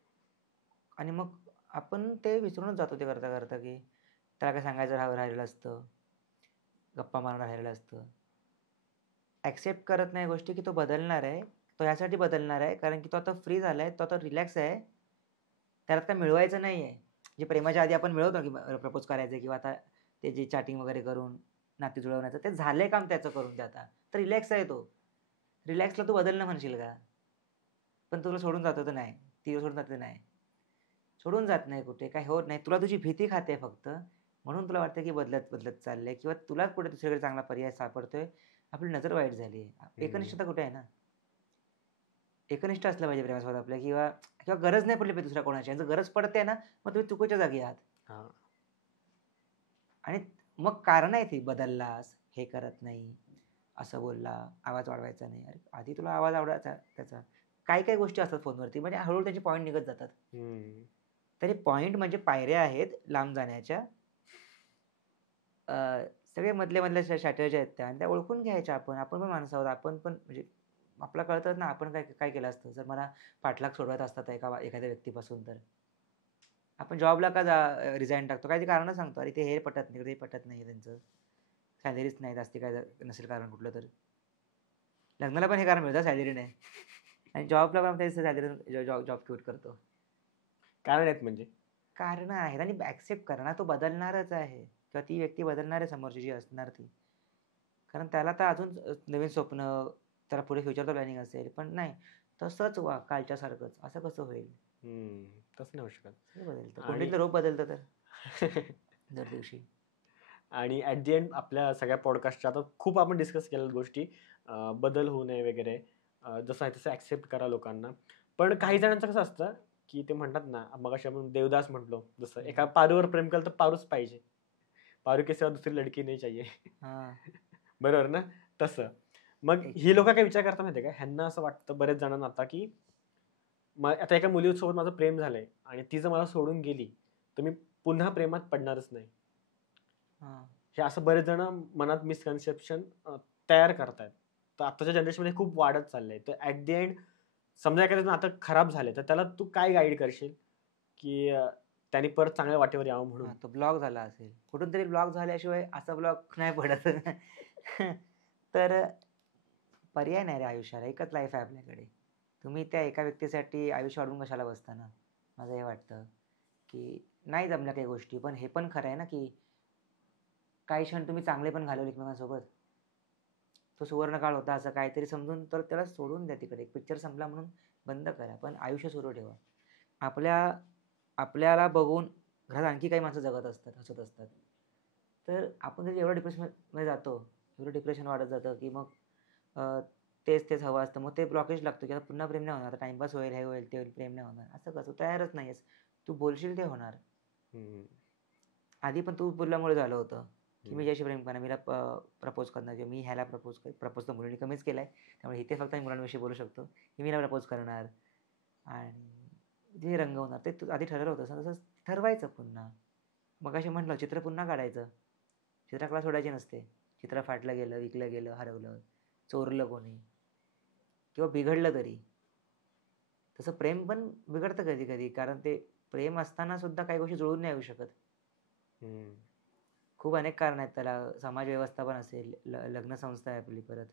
आणि मग आपण ते विसरूनच जातो ते करता करता, की त्याला काय सांगायचं राहिलेलं असतं, गप्पा मारणं राहिलेलं असतं. ॲक्सेप्ट करत नाही गोष्टी की तो बदलणार आहे. तो यासाठी बदलणार आहे कारण की तो आता फ्री झाला आहे, तो आता रिलॅक्स आहे. त्याला काय मिळवायचं नाही आहे. जे प्रेमाच्या आधी आपण मिळवतो की प्रपोज करायचं किंवा आता ते जे चॅटिंग वगैरे करून नाती जुळवण्याचं, ते झालंय काम त्याचं करून ते आता. तर रिलॅक्स आहे तो. रिलॅक्सला तू बदलणं म्हणशील का? पण तुला सोडून जातो तर नाही. ती सोडून जाते नाही. सोडून जात नाही कुठे, काही होत नाही. तुला तुझी भीती खाते फक्त. म्हणून तुला वाटतं की बदलत चाललंय, किंवा तुलाच कुठे दुसरीकडे चांगला पर्याय सापडतोय. आपली नजर वाईट झाली आहे. एकनिष्ठता कुठे आहे ना? एकनिष्ठ असलं पाहिजे प्रेमासोबत आपल्या, किंवा किंवा गरज नाही पडली पाहिजे दुसऱ्या कोणाची. जर गरज पडते ना, मग तुम्ही चुकीच्या जागी आहात. आणि मग कारण आहे ती, बदललास, हे करत नाही, असं बोलला, आवाज वाढवायचा नाही. अरे आधी तुला आवाज आवडायचा त्याचा. काही गोष्टी असतात फोनवरती, म्हणजे हळूहळू त्याचे पॉईंट निघत जातात. तरी पॉईंट म्हणजे पायऱ्या आहेत लांब जाण्याच्या. सगळे मधल्या स्ट्रॅटेजी आहेत त्या, आणि त्या ओळखून घ्यायच्या आपण. आपण पण माणसं आहोत. आपण पण म्हणजे आपला कळतं ना आपण काय केलं असतं जर मला पाठलाग सोडवायचा असतात एखाद्या व्यक्तीपासून. तर आपण जॉबला का रिझाईन टाकतो, काही कारणं सांगतो. अरे ते हे पटत नाही, ते पटत नाही, त्यांचं सॅलरीच नाही जास्ती, काय नसेल कारण कुठलं. तर लग्नाला पण हे कारण मिळतं, सॅलरी नाही. आणि जॉबला पण त्याचं सॅलरी, जॉब क्विट करतो. कारण आहेत म्हणजे कारणं आहेत, आणि ॲक्सेप्ट करा ना, तो बदलणारच आहे, किंवा ती व्यक्ती बदलणार आहे समोरची जी असणार ती. कारण त्याला तर अजून नवीन स्वप्न, त्याला पुढे फ्युचरचं प्लॅनिंग असेल. पण नाही, तसंच वा कालच्यासारखंच, असं कसं होईल? तसं नाही होऊ शकत. हे बदलतं, कुंडलीतलं रोप बदलतं तर दर दिवशी. आणि ॲट दी एंड आपल्या सगळ्या पॉडकास्टच्या आता खूप आपण डिस्कस केलेल्या गोष्टी, बदल होऊ नये वगैरे, जसं आहे तसं ॲक्सेप्ट करा लोकांना. पण काही जणांचं कसं असतं की ते म्हणतात ना, मगाशी आपण देवदास म्हटलो, जसं एका पारूवर प्रेम केलं तर पारूच पाहिजे, पारू के सिवा दुसरी लडकी नाही चाहिए. बरोबर ना? तसं मग ही लोक काय विचार करता माहिती का, ह्यांना असं वाटतं बरेच जणांना आता की आता एका मुलीसोबत माझं प्रेम झालंय आणि ती जर मला सोडून गेली तर मी पुन्हा प्रेमात पडणारच नाही. हे असं बरेच जण मनात मिसकन्सेप्शन तयार करतायत. तर आताच्या जनरेशनमध्ये खूप वाढत चाललंय. तर ॲट द एंड समजा एखाद्याचं नातं खराब झालं तर त्याला तू काय गाईड करशील की त्याने परत चांगल्या वाटेवर यावं म्हणून? तो ब्लॉक झाला असेल कुठून तरी, ब्लॉक झाल्याशिवाय असा ब्लॉक नाही पडत. तर पर्याय नाही रे आयुष्याला, एकच लाईफ आहे आपल्याकडे. तुम्ही त्या एका व्यक्तीसाठी आयुष्य अडवून कशाला बसता ना. माझं हे वाटतं की नाही जमल्या काही गोष्टी, पण हे पण खरं आहे ना की काही क्षण तुम्ही चांगले पण घालवले एकमेकांसोबत. तो सुवर्णकाळ होता असं काहीतरी समजून तर त्याला सोडून द्या तिकडे. पिक्चर संपला म्हणून बंद करा, पण आयुष्य सुरू ठेवा. आपल्याला बघून घरात आणखी काही माणसं जगत असतात, हसत असतात. तर आपण जर एवढं डिप्रेशनमध्ये जातो, एवढं डिप्रेशन वाढत जातं की मग तेच हवं असतं. मग ते ब्लॉकेज लागतो की आता पुन्हा प्रेम नाही होणार, आता टाईमपास होईल, हे होईल, ते होईल, प्रेम नाही होणार. असं कसं? तयारच नाही आहेस. तू बोलशील ते होणार. आधी पण तू बोलल्यामुळे झालं होतं की मी ज्याशी प्रेम करणार, मीला प्रपोज करणार किंवा मी ह्याला प्रपोज तर मुलींनी कमीच केला आहे. त्यामुळे इथे फक्त मी मुलांविषयी बोलू शकतो की मीला प्रपोज करणार आणि जे रंग होणार ते तू आधी ठरवलं होतंस ना, तसंच ठरवायचं पुन्हा. मगाशी म्हटलं चित्र पुन्हा काढायचं. चित्रकला सोडायची नसते. चित्र फाटलं गेलं, विकलं गेलं, हरवलं, चोरलं कोणी किंवा बिघडलं तरी. तसं प्रेम पण बिघडतं कधी कधी, कारण ते प्रेम असताना सुद्धा काही गोष्टी जुळून नाही येऊ शकत. खूप अनेक कारण आहेत त्याला. समाज व्यवस्था पण असेल, लग्न संस्था आहे आपली परत,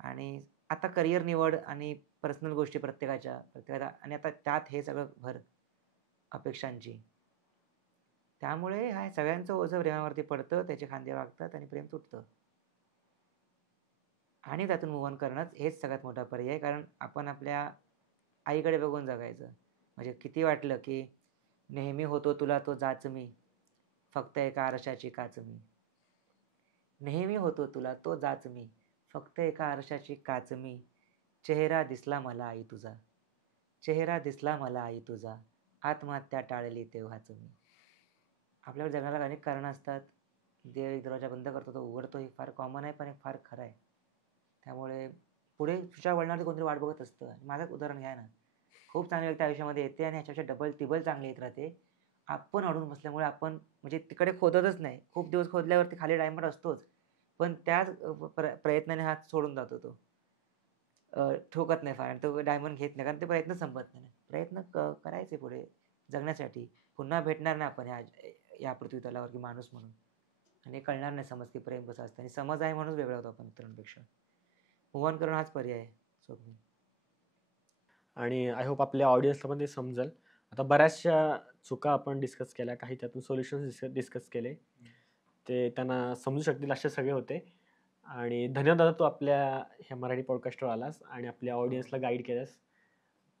आणि आता करिअर निवड आणि पर्सनल गोष्टी प्रत्येकाच्या आणि आता त्यात हे सगळं भर अपेक्षांची. त्यामुळे हा सगळ्यांचं ओझं प्रेमावरती पडतं, त्याचे खांदे वागतात आणि प्रेम तुटतं. आणि त्यातून मूव्ह ऑन करणंच हेच सगळ्यात मोठा पर्याय. कारण आपण आपल्या आईकडे बघून जगायचं. म्हणजे किती वाटलं की नेहमी होतो तुला तो जाच मी, फक्त एका आरशाची काच मी. नेहमी होतो तुला तो जाच मी, फक्त एका आरशाची काच मी. चेहरा दिसला मला आई तुझा, चेहरा दिसला मला आई तुझा, आत्महत्या टाळली तेव्हाच मी. आपल्यावर जगण्याला अनेक कारणं असतात. देव एक दरवाजा बंद करतो, तो उघडतो, हे फार कॉमन आहे, पण हे फार खरं आहे. त्यामुळे पुढे तुझ्या वळणावर कोणतरी वाट बघत असतं. माझंच उदाहरण घ्या ना. खूप चांगली व्यक्ती आयुष्यामध्ये येते आणि ह्याच्यापेक्षा डबल टिबल चांगली येत राहते. आपण अडून बसल्यामुळे आपण म्हणजे तिकडे खोदतच नाही. खूप दिवस खोदल्यावरती खाली डायमंड असतोच, पण त्याच प्रयत्नाने हात सोडून जातो तो. ठोकत नाही फार आणि तो डायमंड घेत नाही, कारण ते प्रयत्न संपत नाही. प्रयत्न करायचे पुढे जगण्यासाठी. पुन्हा भेटणार नाही आपण या पृथ्वी तलावर की माणूस म्हणून, आणि कळणार नाही समज की प्रेम कसं असतं. आणि समज आहे म्हणून वेगळा होतो आपण इतरांपेक्षा. मूव्ह ऑन करणं हाच पर्याय आहे. स्वप्नील. आणि आय होप आपल्या ऑडियन्सला पण ते समजेल. आता बऱ्याचशा चुका आपण डिस्कस केल्या, काही त्यातून सोल्युशन्स डिस्कस केले, ते त्यांना समजू शकतील असे सगळे होते. आणि धन्यवाद दादा, तू आपल्या ह्या मराठी पॉडकास्टवर आलास आणि आपल्या ऑडियन्सला गाईड केलंस.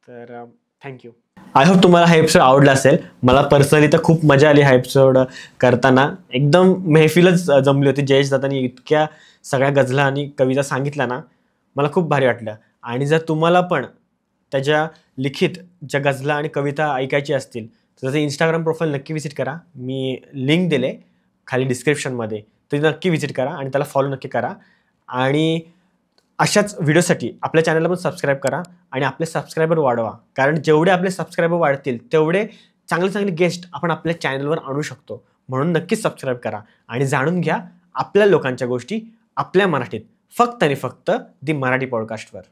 तर थँक्यू. आय होप तुम्हाला हा एपिसोड आवडला असेल. मला पर्सनली तर खूप मजा आली हा एपिसोड करताना. एकदम मेहफिलच जमली होती. जयेश दादांनी इतक्या सगळ्या गझला आणि कविता सांगितल्या ना, मला खूप भारी वाटलं. आणि जर तुम्हाला पण त्याच्या लिखित ज्या गझला आणि कविता ऐकायची असतील तर त्याचं इंस्टाग्राम प्रोफाईल नक्की विजिट करा. मी लिंक दिले खाली डिस्क्रिप्शनमध्ये, तर नक्की विजिट करा आणि त्याला फॉलो नक्की करा. आणि अशाच व्हिडिओसाठी आपल्या चॅनलला पण सबस्क्राईब करा आणि आपले सबस्क्रायबर वाढवा. कारण जेवढे आपले सबस्क्रायबर वाढतील तेवढे चांगले चांगले गेस्ट आपण आपल्या चॅनलवर आणू शकतो. म्हणून नक्कीच सबस्क्राईब करा आणि जाणून घ्या आपल्या लोकांच्या गोष्टी आपल्या मराठीत, फक्त आणि फक्त दी मराठी पॉडकास्टवर.